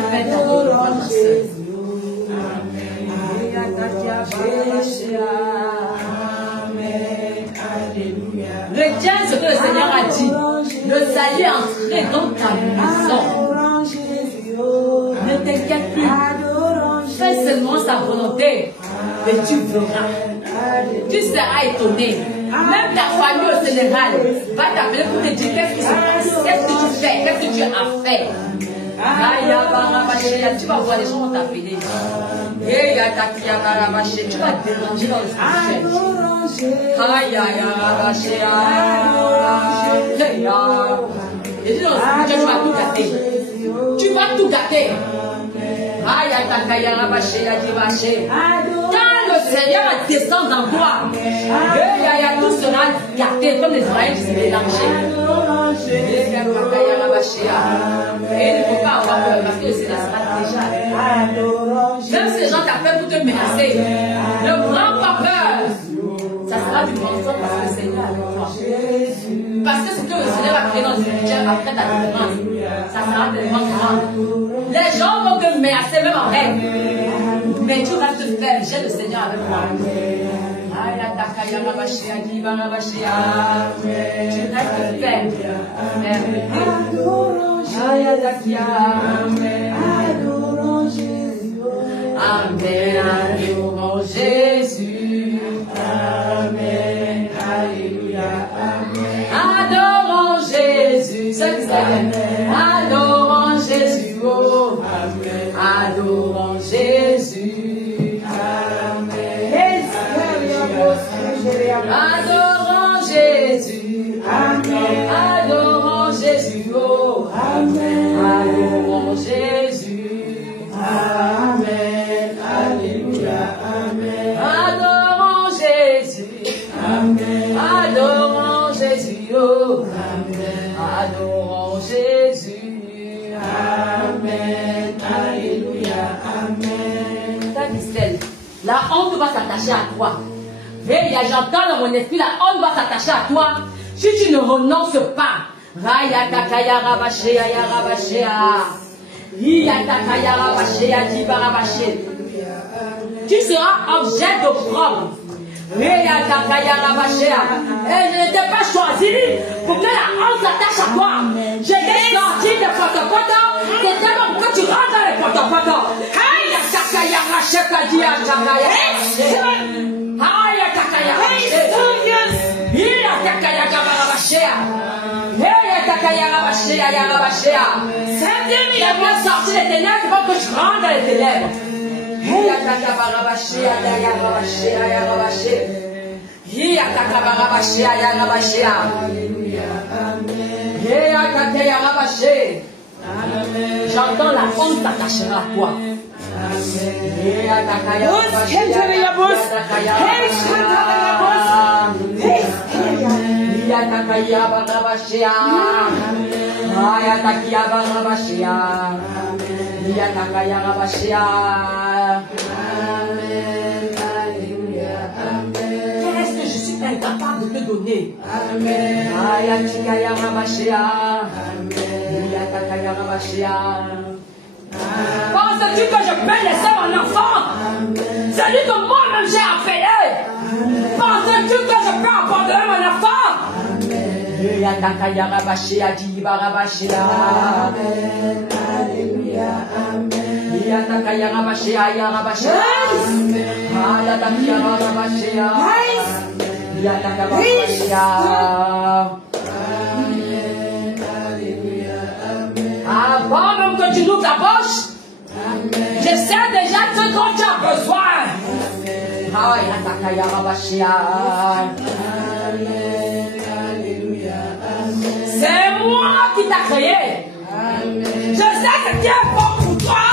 Adorons Jésus. Retiens ce que le Seigneur a dit. Le salut est entré dans ta maison. Ne t'inquiète plus. Fais seulement sa volonté. Et tu verras. Tu seras étonné. Même ta famille au Sénégal va t'appeler pour te dire qu'est-ce qui se passe, qu'est-ce que tu fais, qu'est-ce que tu as fait. Tu vas voir, les gens vont t'appeler. Tu vas déranger dans le spirituel. Et dis dans le spirituel, tu vas tout gâter. Tu vas tout gâter. Quand le Seigneur descend dans toi, tout sera gâté comme les oreilles qui se mélangent. Et il ne faut pas avoir peur parce que le Seigneur sera déjà avec toi. Même si les gens t'appellent pour te menacer, ne prends pas peur. Ça sera du mensonge parce que le Seigneur est avec toi. Parce que ce que le Seigneur a créé dans le spirituel après ta délivrance, ça sera tellement grand. Les gens vont te menacer même en rêve. Mais tu restes faible. J'ai le Seigneur avec moi. Tu restes faible. Adorons Jésus. Amen. Adorons Jésus. Amen. Alléluia. Adorons Jésus. Adorons Jésus. Oh. Adorons Jésus. Amen. Adorons Jésus. Amen. Adorons Jésus. Oh. Amen. Adorons Jésus. Amen. Alléluia. Amen. Adorons Jésus. Amen. Adorons Jésus. Oh. Amen. Adorons Jésus. Amen. Alléluia. Amen. Ta Christelle, La honte va s'attacher à toi. Et j'entends dans mon esprit, la honte va s'attacher à toi. Si tu ne renonces pas. Tu seras objet d'opprobre. Et je ne t'ai pas choisi pour que la honte s'attache à toi. Je t'ai sorti de potopoto. C'est tellement que tu rentres dans les potopoto. C'est bien sorti des ténèbres pour que je rentre dans les ténèbres. J'entends la honte s'attachera à toi. Qu'est-ce que je suis incapable de te donner? Penses-tu que je peux laisser mon enfant? Celui que moi-même j'ai appelé. Penses-tu que je peux abandonner mon enfant? Avant même que tu nous caboches, je sais déjà ce dont tu as besoin. C'est moi qui t'a créé. Je sais ce qui est bon pour toi.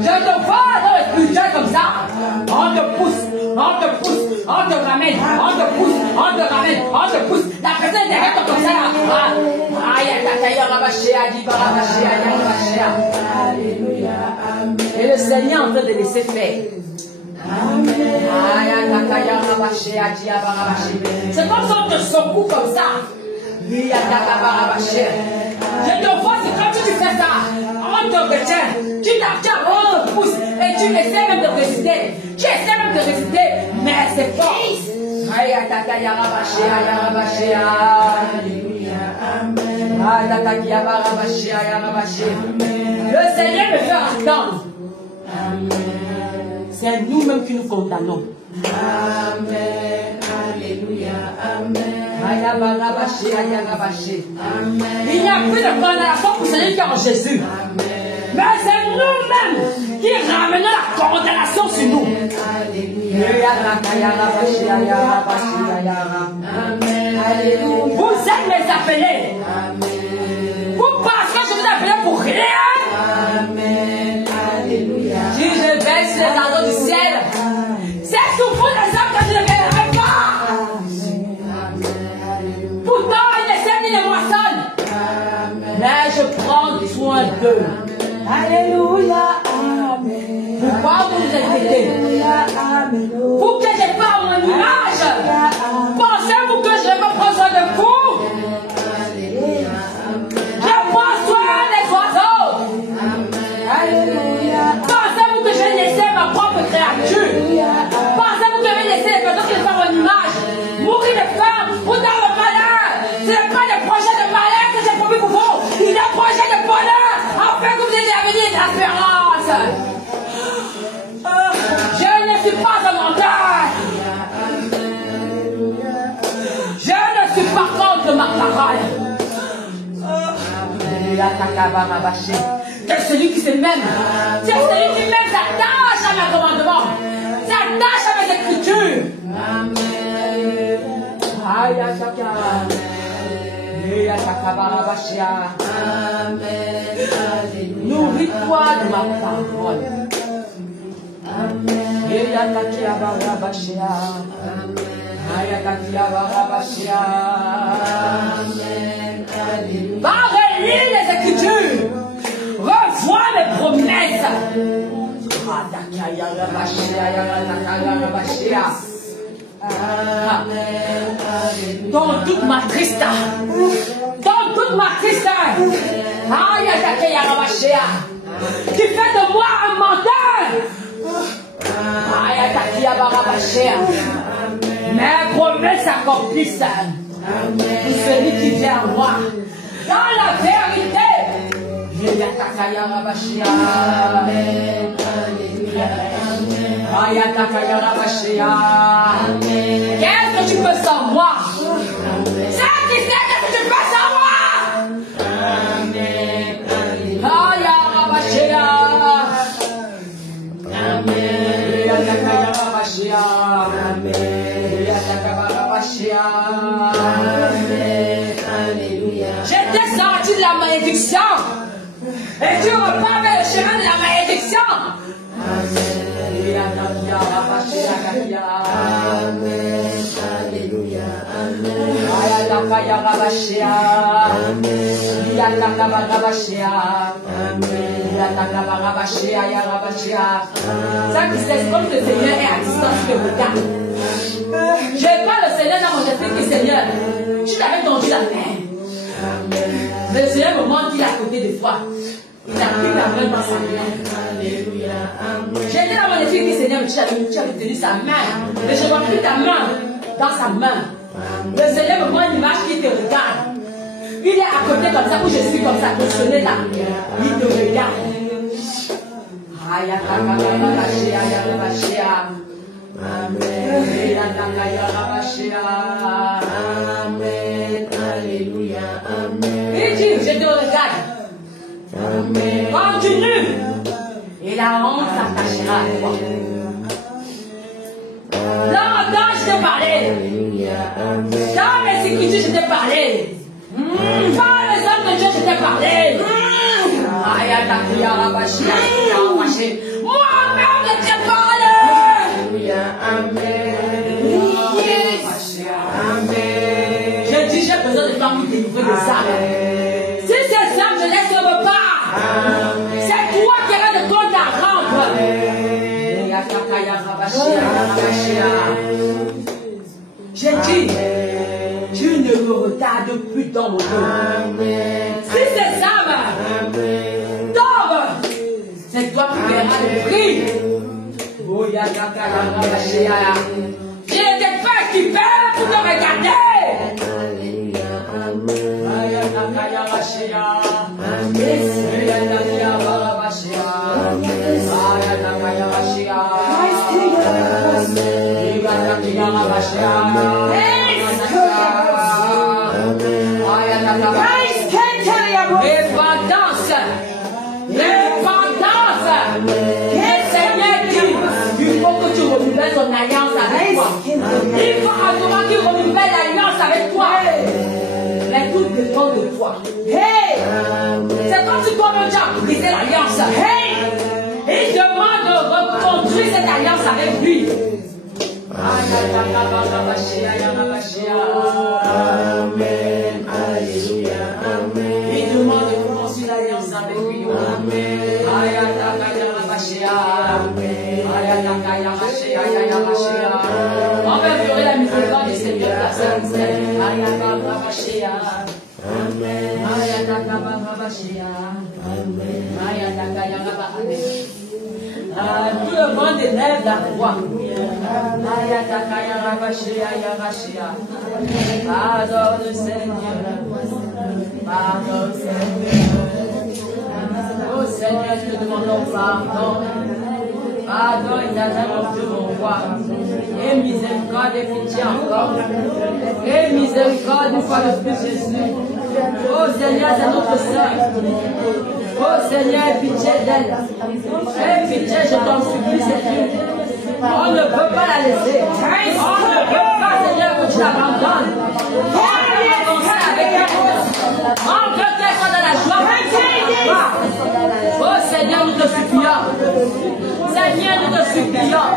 Je te vois dans le budget comme ça. On te pousse, on te pousse, on te ramène, on te pousse, on te ramène, on te pousse. La personne est derrière toi comme ça. Et le Seigneur est en train de laisser faire. C'est comme si on te secoue comme ça. Je te vois, c'est comme si tu fais ça. On te retient, tu t'abtiens, on te pousse et tu essaies même de résister. Tu essaies même de résister, mais c'est fort. Le Seigneur me fait attendre. C'est nous-mêmes qui nous condamnons. Amen. Alléluia. Amen. Il n'y a plus de condamnation pour celui qui est en Jésus. Mais c'est nous-mêmes qui ramenons la condamnation sur nous. Vous êtes mes appelés. Vous pensez que je vous appelle pour rien? Si je baisse les anneaux du ciel, c'est sous vous les hommes que je ne verrai pas. Pourtant, ils ne sèment ni ne moissonnent. Mais je prends soin d'eux. Alléluia. Pourquoi vous vous inquiétez? Vous que j'ai pas mon image. Pensez-vous que je vais prendre soin de vous? Je prends soin des oiseaux. Alléluia. Pensez-vous que je vais laisser ma propre créature? Pensez-vous que je vais laisser les personnes qui ne font mon image mourir de faim ou dans le malheur? Ce n'est pas des projets de malheur que j'ai promis pour vous. Il y a des projets de bonheur afin que vous ayez l'avenir et l'espérance. Je ne suis pas un menteur. Je ne suis pas contre ma parole. C'est celui qui se m'aime. C'est celui qui m'aime s'attache à mes commandements. S'attache à mes écritures. Nourris-toi de ma parole. Va relire les Écritures. Revois les promesses. Dans toute ma tristesse. Dans toute ma tristesse. Tu fais de moi un menteur. Mes promesses s'accomplissent. Celui qui vient à moi dans la vérité. Qu'est-ce que tu peux savoir? C'est qui c'est que tu peux savoir? J'étais sorti de la malédiction. Et tu repars vers le chemin de la malédiction. Ça qui c'est comme le Seigneur est à distance de regard. Je n'ai pas le Seigneur dans mon esprit qui Seigneur. Je t'avais tendu la main. Mais le Seigneur me montre qu'il est à côté de toi. Il a pris la main dans sa main. J'ai dit à mon esprit qui Seigneur, tu avais tenu sa main. Mais je vois plus ta main dans sa main. Le Seigneur me montre une image qui te regarde. Il est à côté comme ça, où je suis comme ça, positionné là. Il te regarde. Amen. Alléluia. Il dit, je te regarde. Continue. Et la honte s'attachera à toi. Longtemps, je t'ai parlé. Dans mes écritures, je t'ai parlé. Par les hommes de Dieu, je t'ai parlé. Moi-même, je t'ai parlé. J'ai dit, j'ai besoin de toi pour délivrer des âmes. Si ces âmes ne laissent pas, c'est toi qui auras de ton garante. J'ai dit, tu ne me retardes plus dans mon dos. Si ces âmes tombent, c'est toi qui verras le prix. J'ai des pères qui perdent pour te regarder. Ton alliance avec toi. Il faut absolument qu'il renouvelle l'alliance avec toi. Mais tout dépend de toi. Hey! C'est comme si toi-même tu as brisé l'alliance. Hey! Il demande de reconstruire cette alliance avec lui. Amen. Alléluia. Amen. Il demande de reconstruire l'alliance avec lui. Amen. On va pleurer la miséricorde du Seigneur. Tout le monde élève la voix. Pardonne le Seigneur. Pardonne Seigneur. Oh Seigneur, nous te demandons pardon. Pardon éternellement de mon roi. Et miséricorde et pitié encore. Et miséricorde une fois de plus Jésus. Oh Seigneur, c'est notre sœur. Oh Seigneur, aie pitié d'elle. Aie pitié, je t'en supplie, Seigneur. On ne peut pas la laisser. On ne peut pas, Seigneur, que tu l'abandonnes. On veut qu'elle soit dans la joie. Oh Seigneur, nous te supplions. Seigneur, nous te supplions.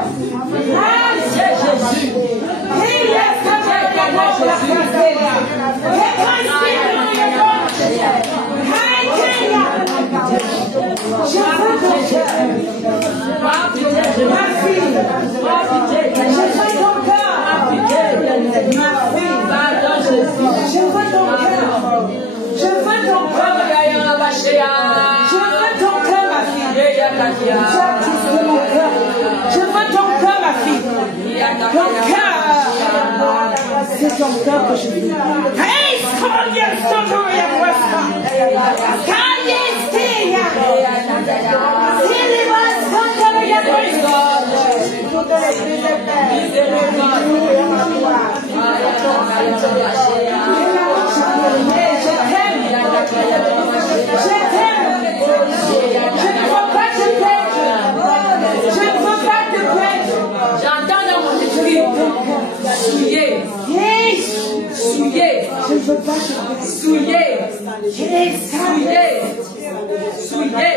C'est ton cœur que je veux. Hey, J'entends dans mon esprit. Souillé. Souillé. Je ne veux pas Souillé. Souillé. Souillé.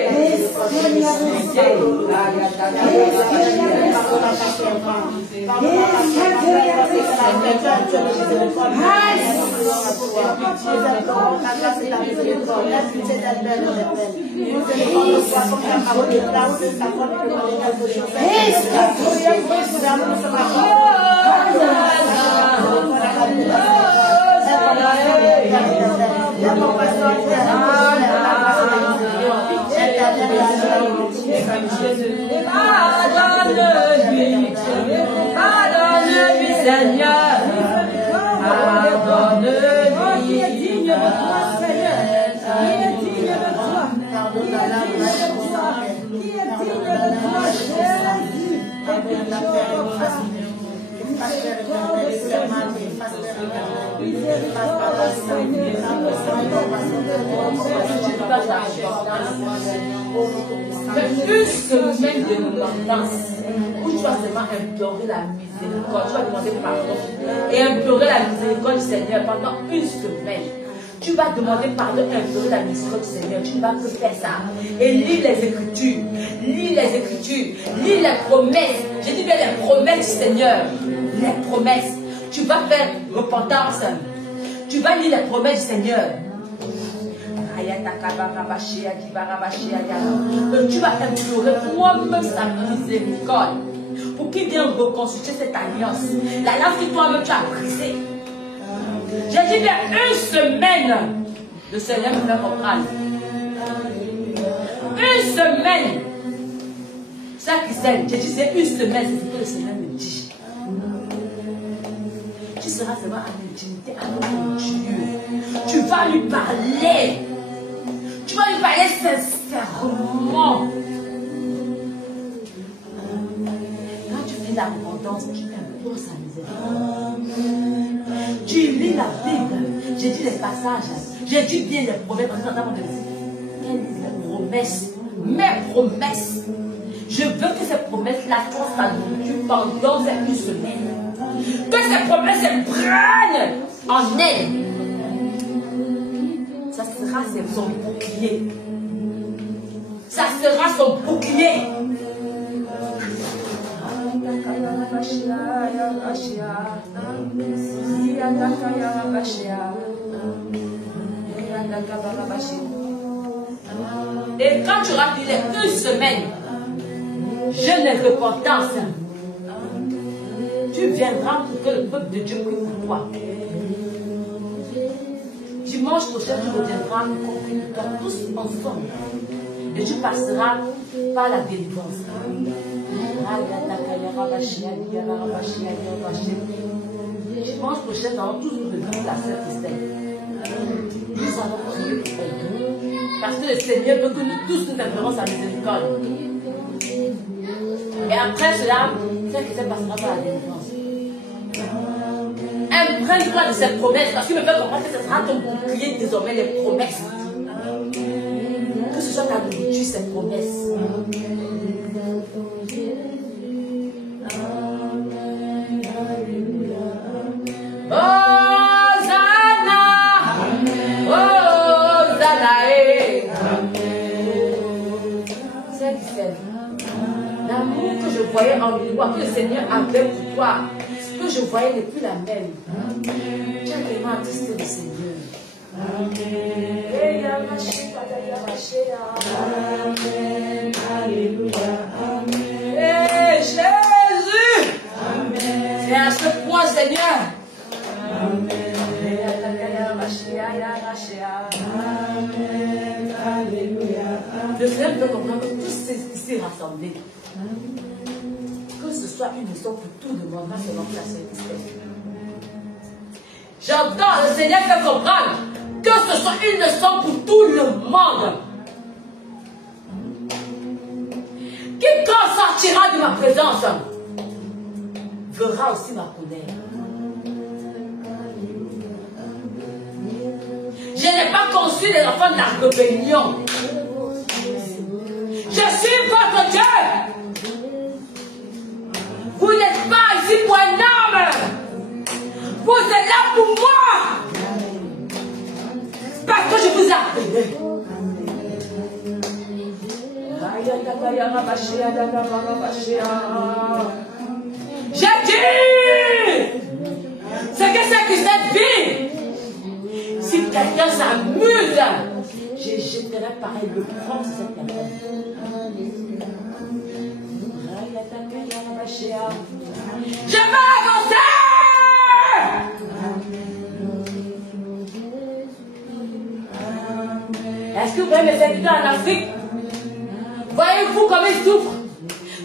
Pardonne-lui, Seigneur. Pardonne-lui, digne de toi, Seigneur. Qui est digne de toi? Qui est digne de toi, Jésus? Une semaine de repentance où tu vas seulement implorer la miséricorde, tu vas demander pardon et implorer la miséricorde du Seigneur pendant une semaine. Tu vas demander pardon et implorer la miséricorde du Seigneur. Tu ne vas que faire ça. Et lis les Écritures. Lis les Écritures. Lis les promesses. Je dis bien les promesses du Seigneur. Les promesses. Tu vas faire repentance. Tu vas lire les promesses du Seigneur. Tu vas implorer toi-même sa miséricorde pour qu'il vienne reconstituer cette alliance. L'alliance que toi-même tu as brisée. J'ai dit bien une semaine. Le Seigneur me fait comprendre. Une semaine. Ça qui sait, j'ai dit c'est une semaine, c'est ce que le Seigneur me dit. Tu seras seulement en intimité avec ton Dieu. Tu vas lui parler. Tu vas lui parler sincèrement. Quand tu fais la repentance, tu implores sa miséricorde. Tu lis la Bible. J'ai dit les passages. J'ai dit bien les promesses. Mes promesses. Je veux que ces promesses-là soient sa nourriture pendant une semaine. Que ces promesses prennent en elle. Ça sera son bouclier. Ça sera son bouclier. Et quand tu auras fini une semaine, jeûne et repentance, tu viendras pour que le peuple de Dieu prie pour toi. Dimanche prochain, tu reviendras pour prier pour toi tous ensemble. Et tu passeras par la délivrance. Dimanche prochain, nous allons tous nous réunir la sœur Christelle. Nous allons prier pour elle. Parce que le Seigneur veut que nous tous nous implorons sa miséricorde. Et après cela, celle Christelle passera par la délivrance. Imprègne-toi de cette promesse parce qu'il me fait comprendre que ce sera ton bouclier désormais, les promesses. Que ce soit ta nourriture, cette promesse. Hosanna, Hosanna, c'est l'amour que je voyais en toi, que le Seigneur avait pour toi, ce que je voyais n'est plus la même. Tu as vraiment attesté le Seigneur. Et Jésus, c'est à ce point, Seigneur. Le Seigneur veut comprendre que tous ces ici rassemblés, que ce soit une leçon pour tout le monde, pas seulement pour la sœur Christelle. J'entends le Seigneur faire comprendre que ce soit une leçon pour tout le monde. Quiconque sortira de ma présence verra aussi ma colère. Je n'ai pas conçu les enfants de la rébellion. Je suis votre Dieu. Vous n'êtes pas ici pour un homme. Vous êtes là pour moi. Parce que je vous ai appelé. J'ai dit ce que c'est que cette vie. Si quelqu'un s'amuse, je jetterai pareil le prendre cette personne. Je vais avancer. Est-ce que vous voyez mes serviteurs en Afrique? Voyez-vous comment ils souffrent?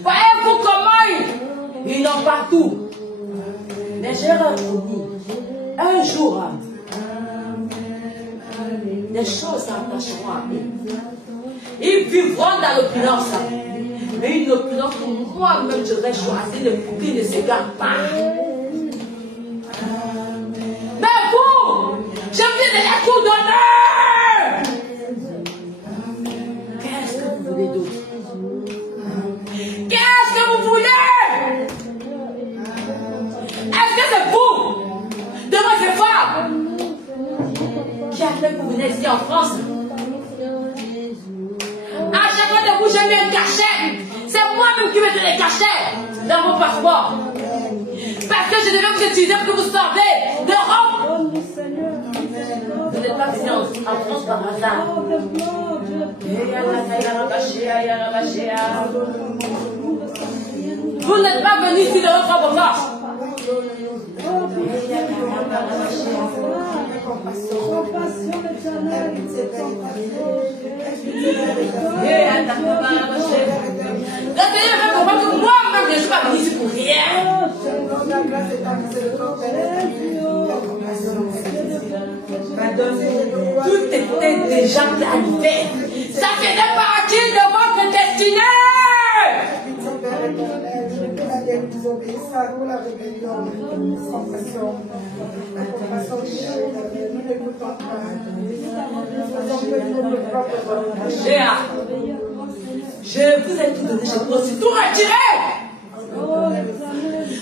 Voyez-vous comment ils n'ont pas tout? Mais j'ai reconnu un jour, les choses s'attacheront à eux. Ils vivront dans l'opulence. Mais une opulence que moi-même j'aurais choisi pour qu'ils ne s'égarent pas. Mais vous, je viens de la tout donner. Qu'est-ce que vous voulez d'autre? Qu'est-ce que vous voulez? Est-ce que c'est vous, de vos efforts, qui a fait que vous venez ici en France? À chaque fois que vous, j'ai mis un cachet. C'est moi-même qui mets les cachets dans mon passeport. Parce que je devais vous utiliser pour que vous sortez d'Europe. Vous n'êtes pas venu en France par hasard. Vous n'êtes pas venu ici de votre propre force. La Seigneur fait comprendre que moi-même je ne suis pas venu ici pour rien. Tout était déjà planifié. Ça faisait partie de votre destinée. Je vous ai tout donné, je peux aussi tout retirer.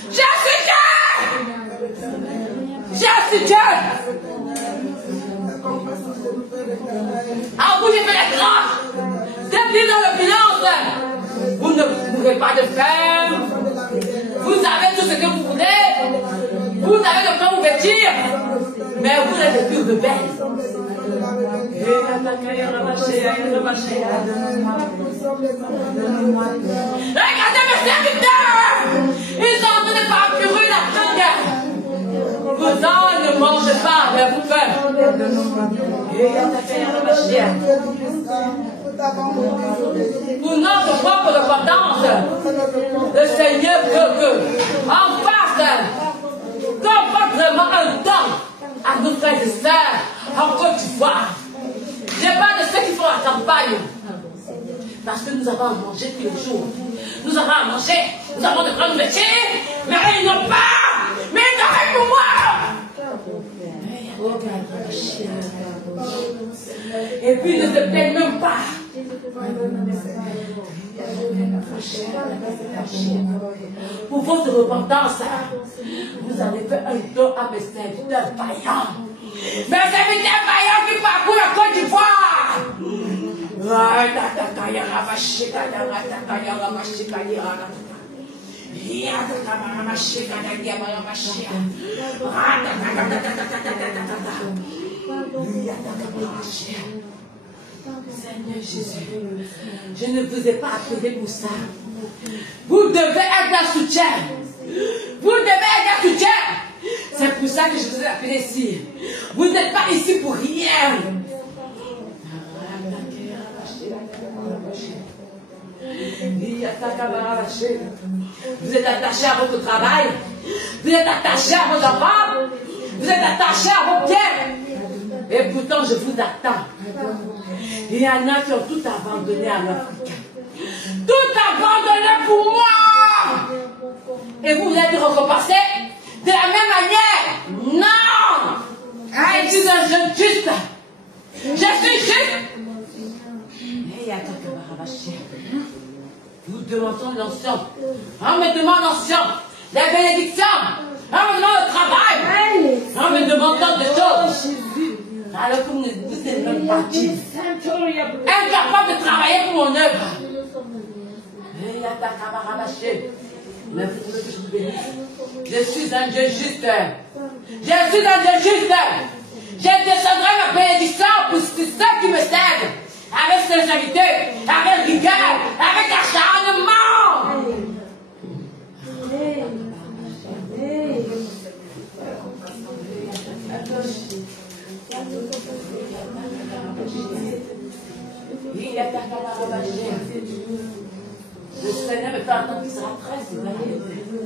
Je suis Dieu. Je suis Dieu. Ah, vous j'ai fait la grâce. C'est dit dans le finance. Vous ne mourrez pas de faim. Vous avez tout ce que vous voulez. Vous avez de quoi vous vêtir. Mais vous êtes les plus rebelles. Regardez mes serviteurs. Ils sont en train de parcourir la terre. Vos ânes ne mangent pas de vous faim. Pour notre propre repentance, le Seigneur veut que, en face, qu'on fasse vraiment un temps à nos frères et sœurs en Côte d'Ivoire. Je parle de ceux qui font la campagne. Parce que nous avons à manger tous les jours. Nous avons à manger, nous avons de grands métiers, mais ils n'ont pas. Mais ils n'arrêtent pour moi. Et puis ils ne se plaignent même pas. Pour votre repentance, vous avez fait un don à mes serviteurs vaillants. Mes serviteurs vaillants qui parcourent la Côte d'Ivoire. Seigneur Jésus, je ne vous ai pas appelé pour ça. Vous devez être un soutien. Vous devez être un soutien. C'est pour ça que je vous ai appelé ici. Vous n'êtes pas ici pour rien. Vous êtes attaché à votre travail. Vous êtes attaché à vos enfants. Vous êtes attaché à vos biens. Et pourtant, je vous attends. Il y en a qui ont tout abandonné à l'Afrique. Tout abandonné pour moi. Et vous êtes récompensés de la même manière. Non. Je suis un jeune juste. Je suis juste. Et il y a quelqu'un qui va rabâcher. Nous demandons l'onction. On me demande l'onction. La bénédiction. On me demande le travail. On me demande tant de choses. Alors que vous êtes même partis. Incapable de travailler pour mon œuvre. Et il y a ta rabâcher. Mais vous voulez que je vous bénisse. Je suis un Dieu juste. Je suis un Dieu juste. Je descendrai ma bénédiction pour ceux qui me servent. Avec sincérité, avec rigueur, avec acharnement. Le Seigneur me fait entendre qu'il sera très sévère avec nous.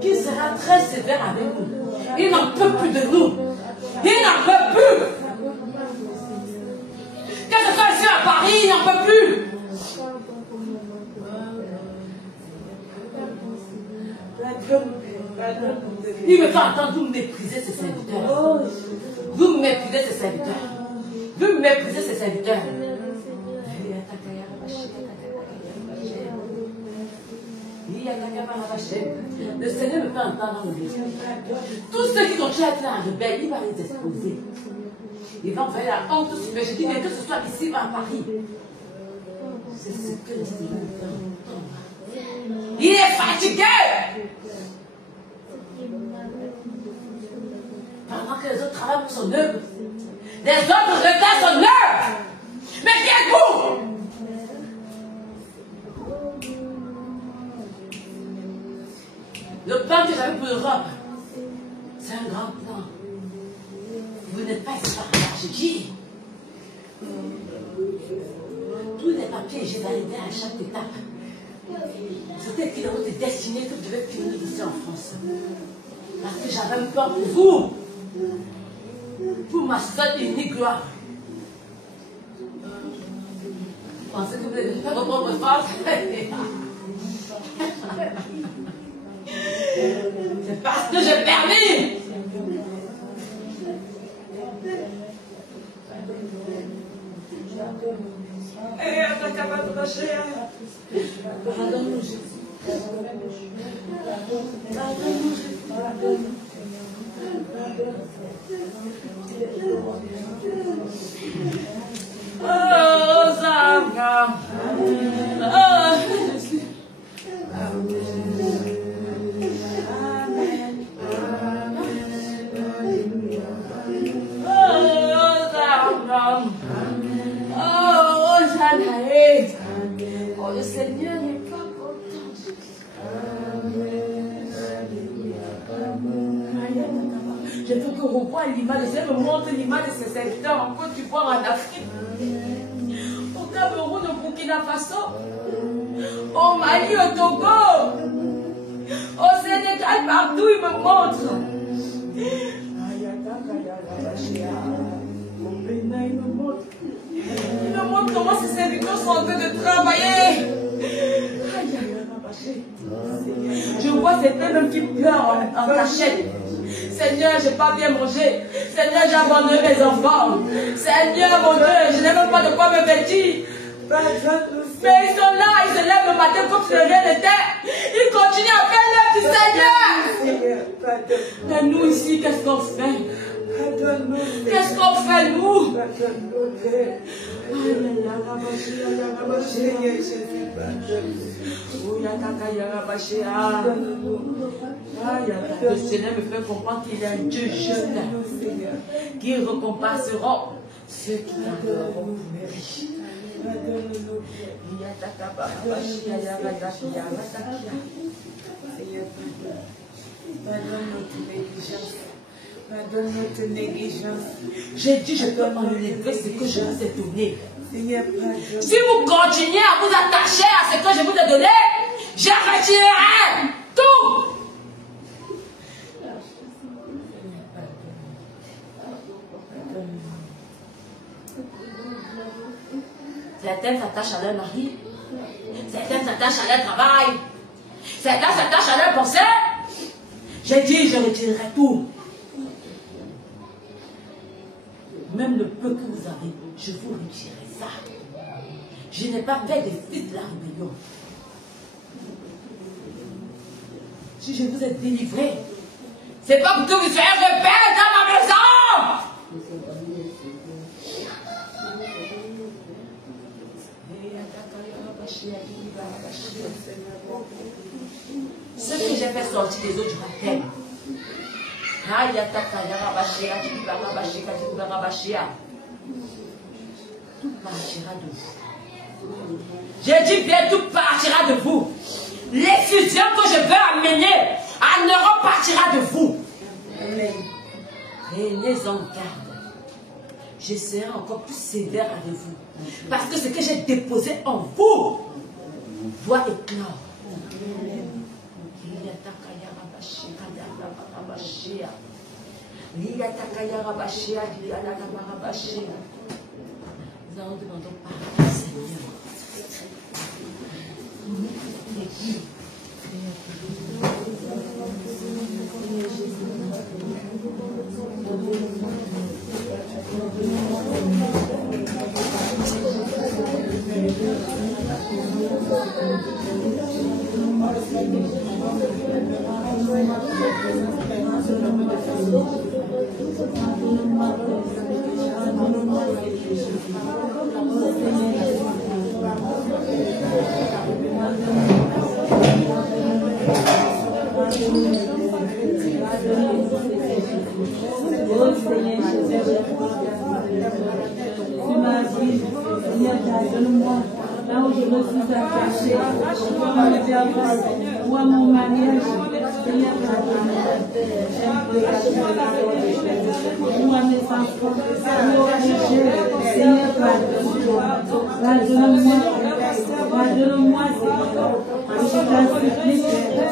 Qu'il sera très sévère avec nous. Il n'en peut plus de nous. Il n'en peut plus. Que ce soit ici à Paris, il n'en peut plus. Il me fait entendre, vous méprisez ses serviteurs. Vous méprisez ses serviteurs. Vous méprisez ses serviteurs. Le Seigneur me fait entendre dans l'esprit. Tous ceux qui continuent à être là en rebelle, il va les exposer. Il va envoyer la honte sur eux. Je dis, mais que ce soit ici ou à Paris. C'est ce que le Seigneur me fait entendre. Il est fatigué. Pendant que les autres travaillent pour son œuvre. Les autres retardent son œuvre. Mais qui êtes-vous? Le plan que j'avais pour l'Europe, c'est un grand plan. Vous n'êtes pas ici par hasard, je dis. Tous les papiers, j'ai validé à chaque étape. C'était écrit dans votre destinée que je devais finir ici en France. Parce que j'avais un plan pour vous. Pour ma seule et unique gloire. Vous pensez que vous allez faire votre propre force? C'est parce que j'ai permis. Pardonne-nous, Jésus. Pardonne-nous, Jésus. Oh, Seigneur. Oh, Jésus. Oh, le Seigneur n'est pas content. Je veux que revoie l'image, je me montre l'image de ses serviteurs en Côte d'Ivoire, en Afrique, au Cameroun, au Burkina Faso, au Mali, au Togo, au Sénégal, partout il me montre. Il me montre comment ces serviteurs sont en train de travailler. Je vois certains même qui pleurent en cachette. Seigneur, je n'ai pas bien mangé. Seigneur, j'ai abandonné mes enfants. Seigneur, mon Dieu, je n'ai même pas de quoi me vêtir. Mais ils sont là, ils se lèvent le matin comme si rien n'était. Ils continuent à faire l'œuvre du Seigneur. Mais nous ici, qu'est-ce qu'on fait? Qu'est-ce qu'on fait, nous? Le Seigneur me fait comprendre qu'il est un Dieu juste, qui récompensera ceux qui adoreront lui. Pardonne notre négligence. J'ai dit, je peux enlever ce que je vous ai donné. Seigneur, pardonne. Si vous continuez à vous attacher à ce que je vous ai donné, Je retirerai tout. Certaines s'attachent à leur mari. Certaines s'attachent à leur travail. Certains s'attachent à leur pensée. J'ai dit, je retirerai tout. Même le peu que vous avez, je vous retirerai ça. Je n'ai pas fait des fils de la rébellion. Si je vous ai délivré, c'est pas pour que vous soyez rebelles dans ma maison. Ce que j'ai fait sortir des eaux du baptême, tout partira de vous. J'ai dit bien, tout partira de vous. L'effusion que je veux amener, elle ne repartira de vous. Prenez-en garde. Je serai encore plus sévère avec vous. Parce que ce que j'ai déposé en vous doit éclore. Nous allons demander pardon, Seigneur. Là où je me suis attachée, ou à mon mariage, Seigneur, ou à mes enfants, Seigneur, pardonne-moi, pardonne-moi, je t'en supplie, Seigneur,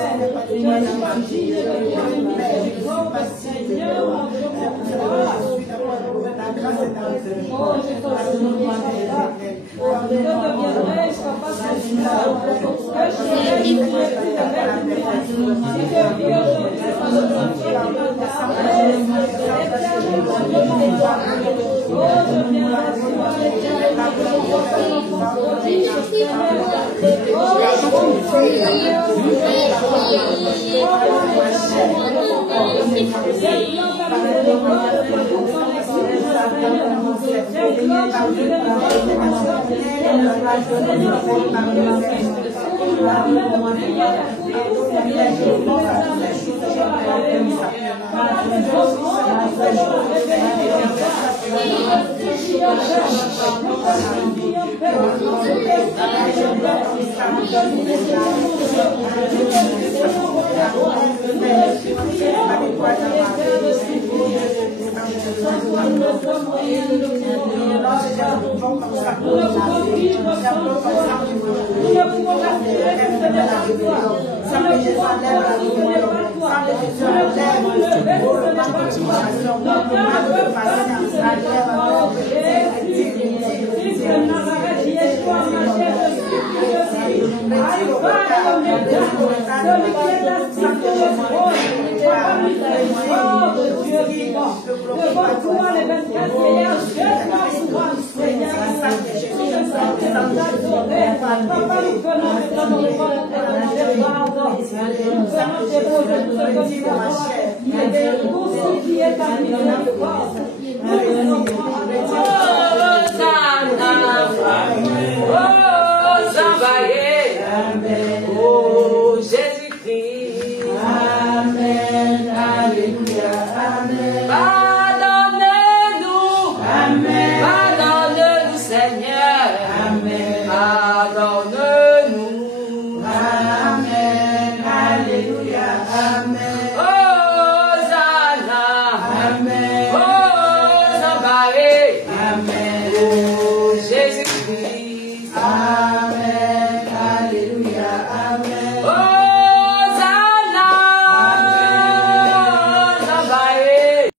Oh, Jésus-Christ. Amen. Alléluia. Amen. Pardonne-nous. Amen. Pardonne-nous, Seigneur. Amen. Pardonne-nous. Amen. Alléluia. Amen. Hosanna. Amen. Hosanna. Amen. Oh, Jésus-Christ. Amen.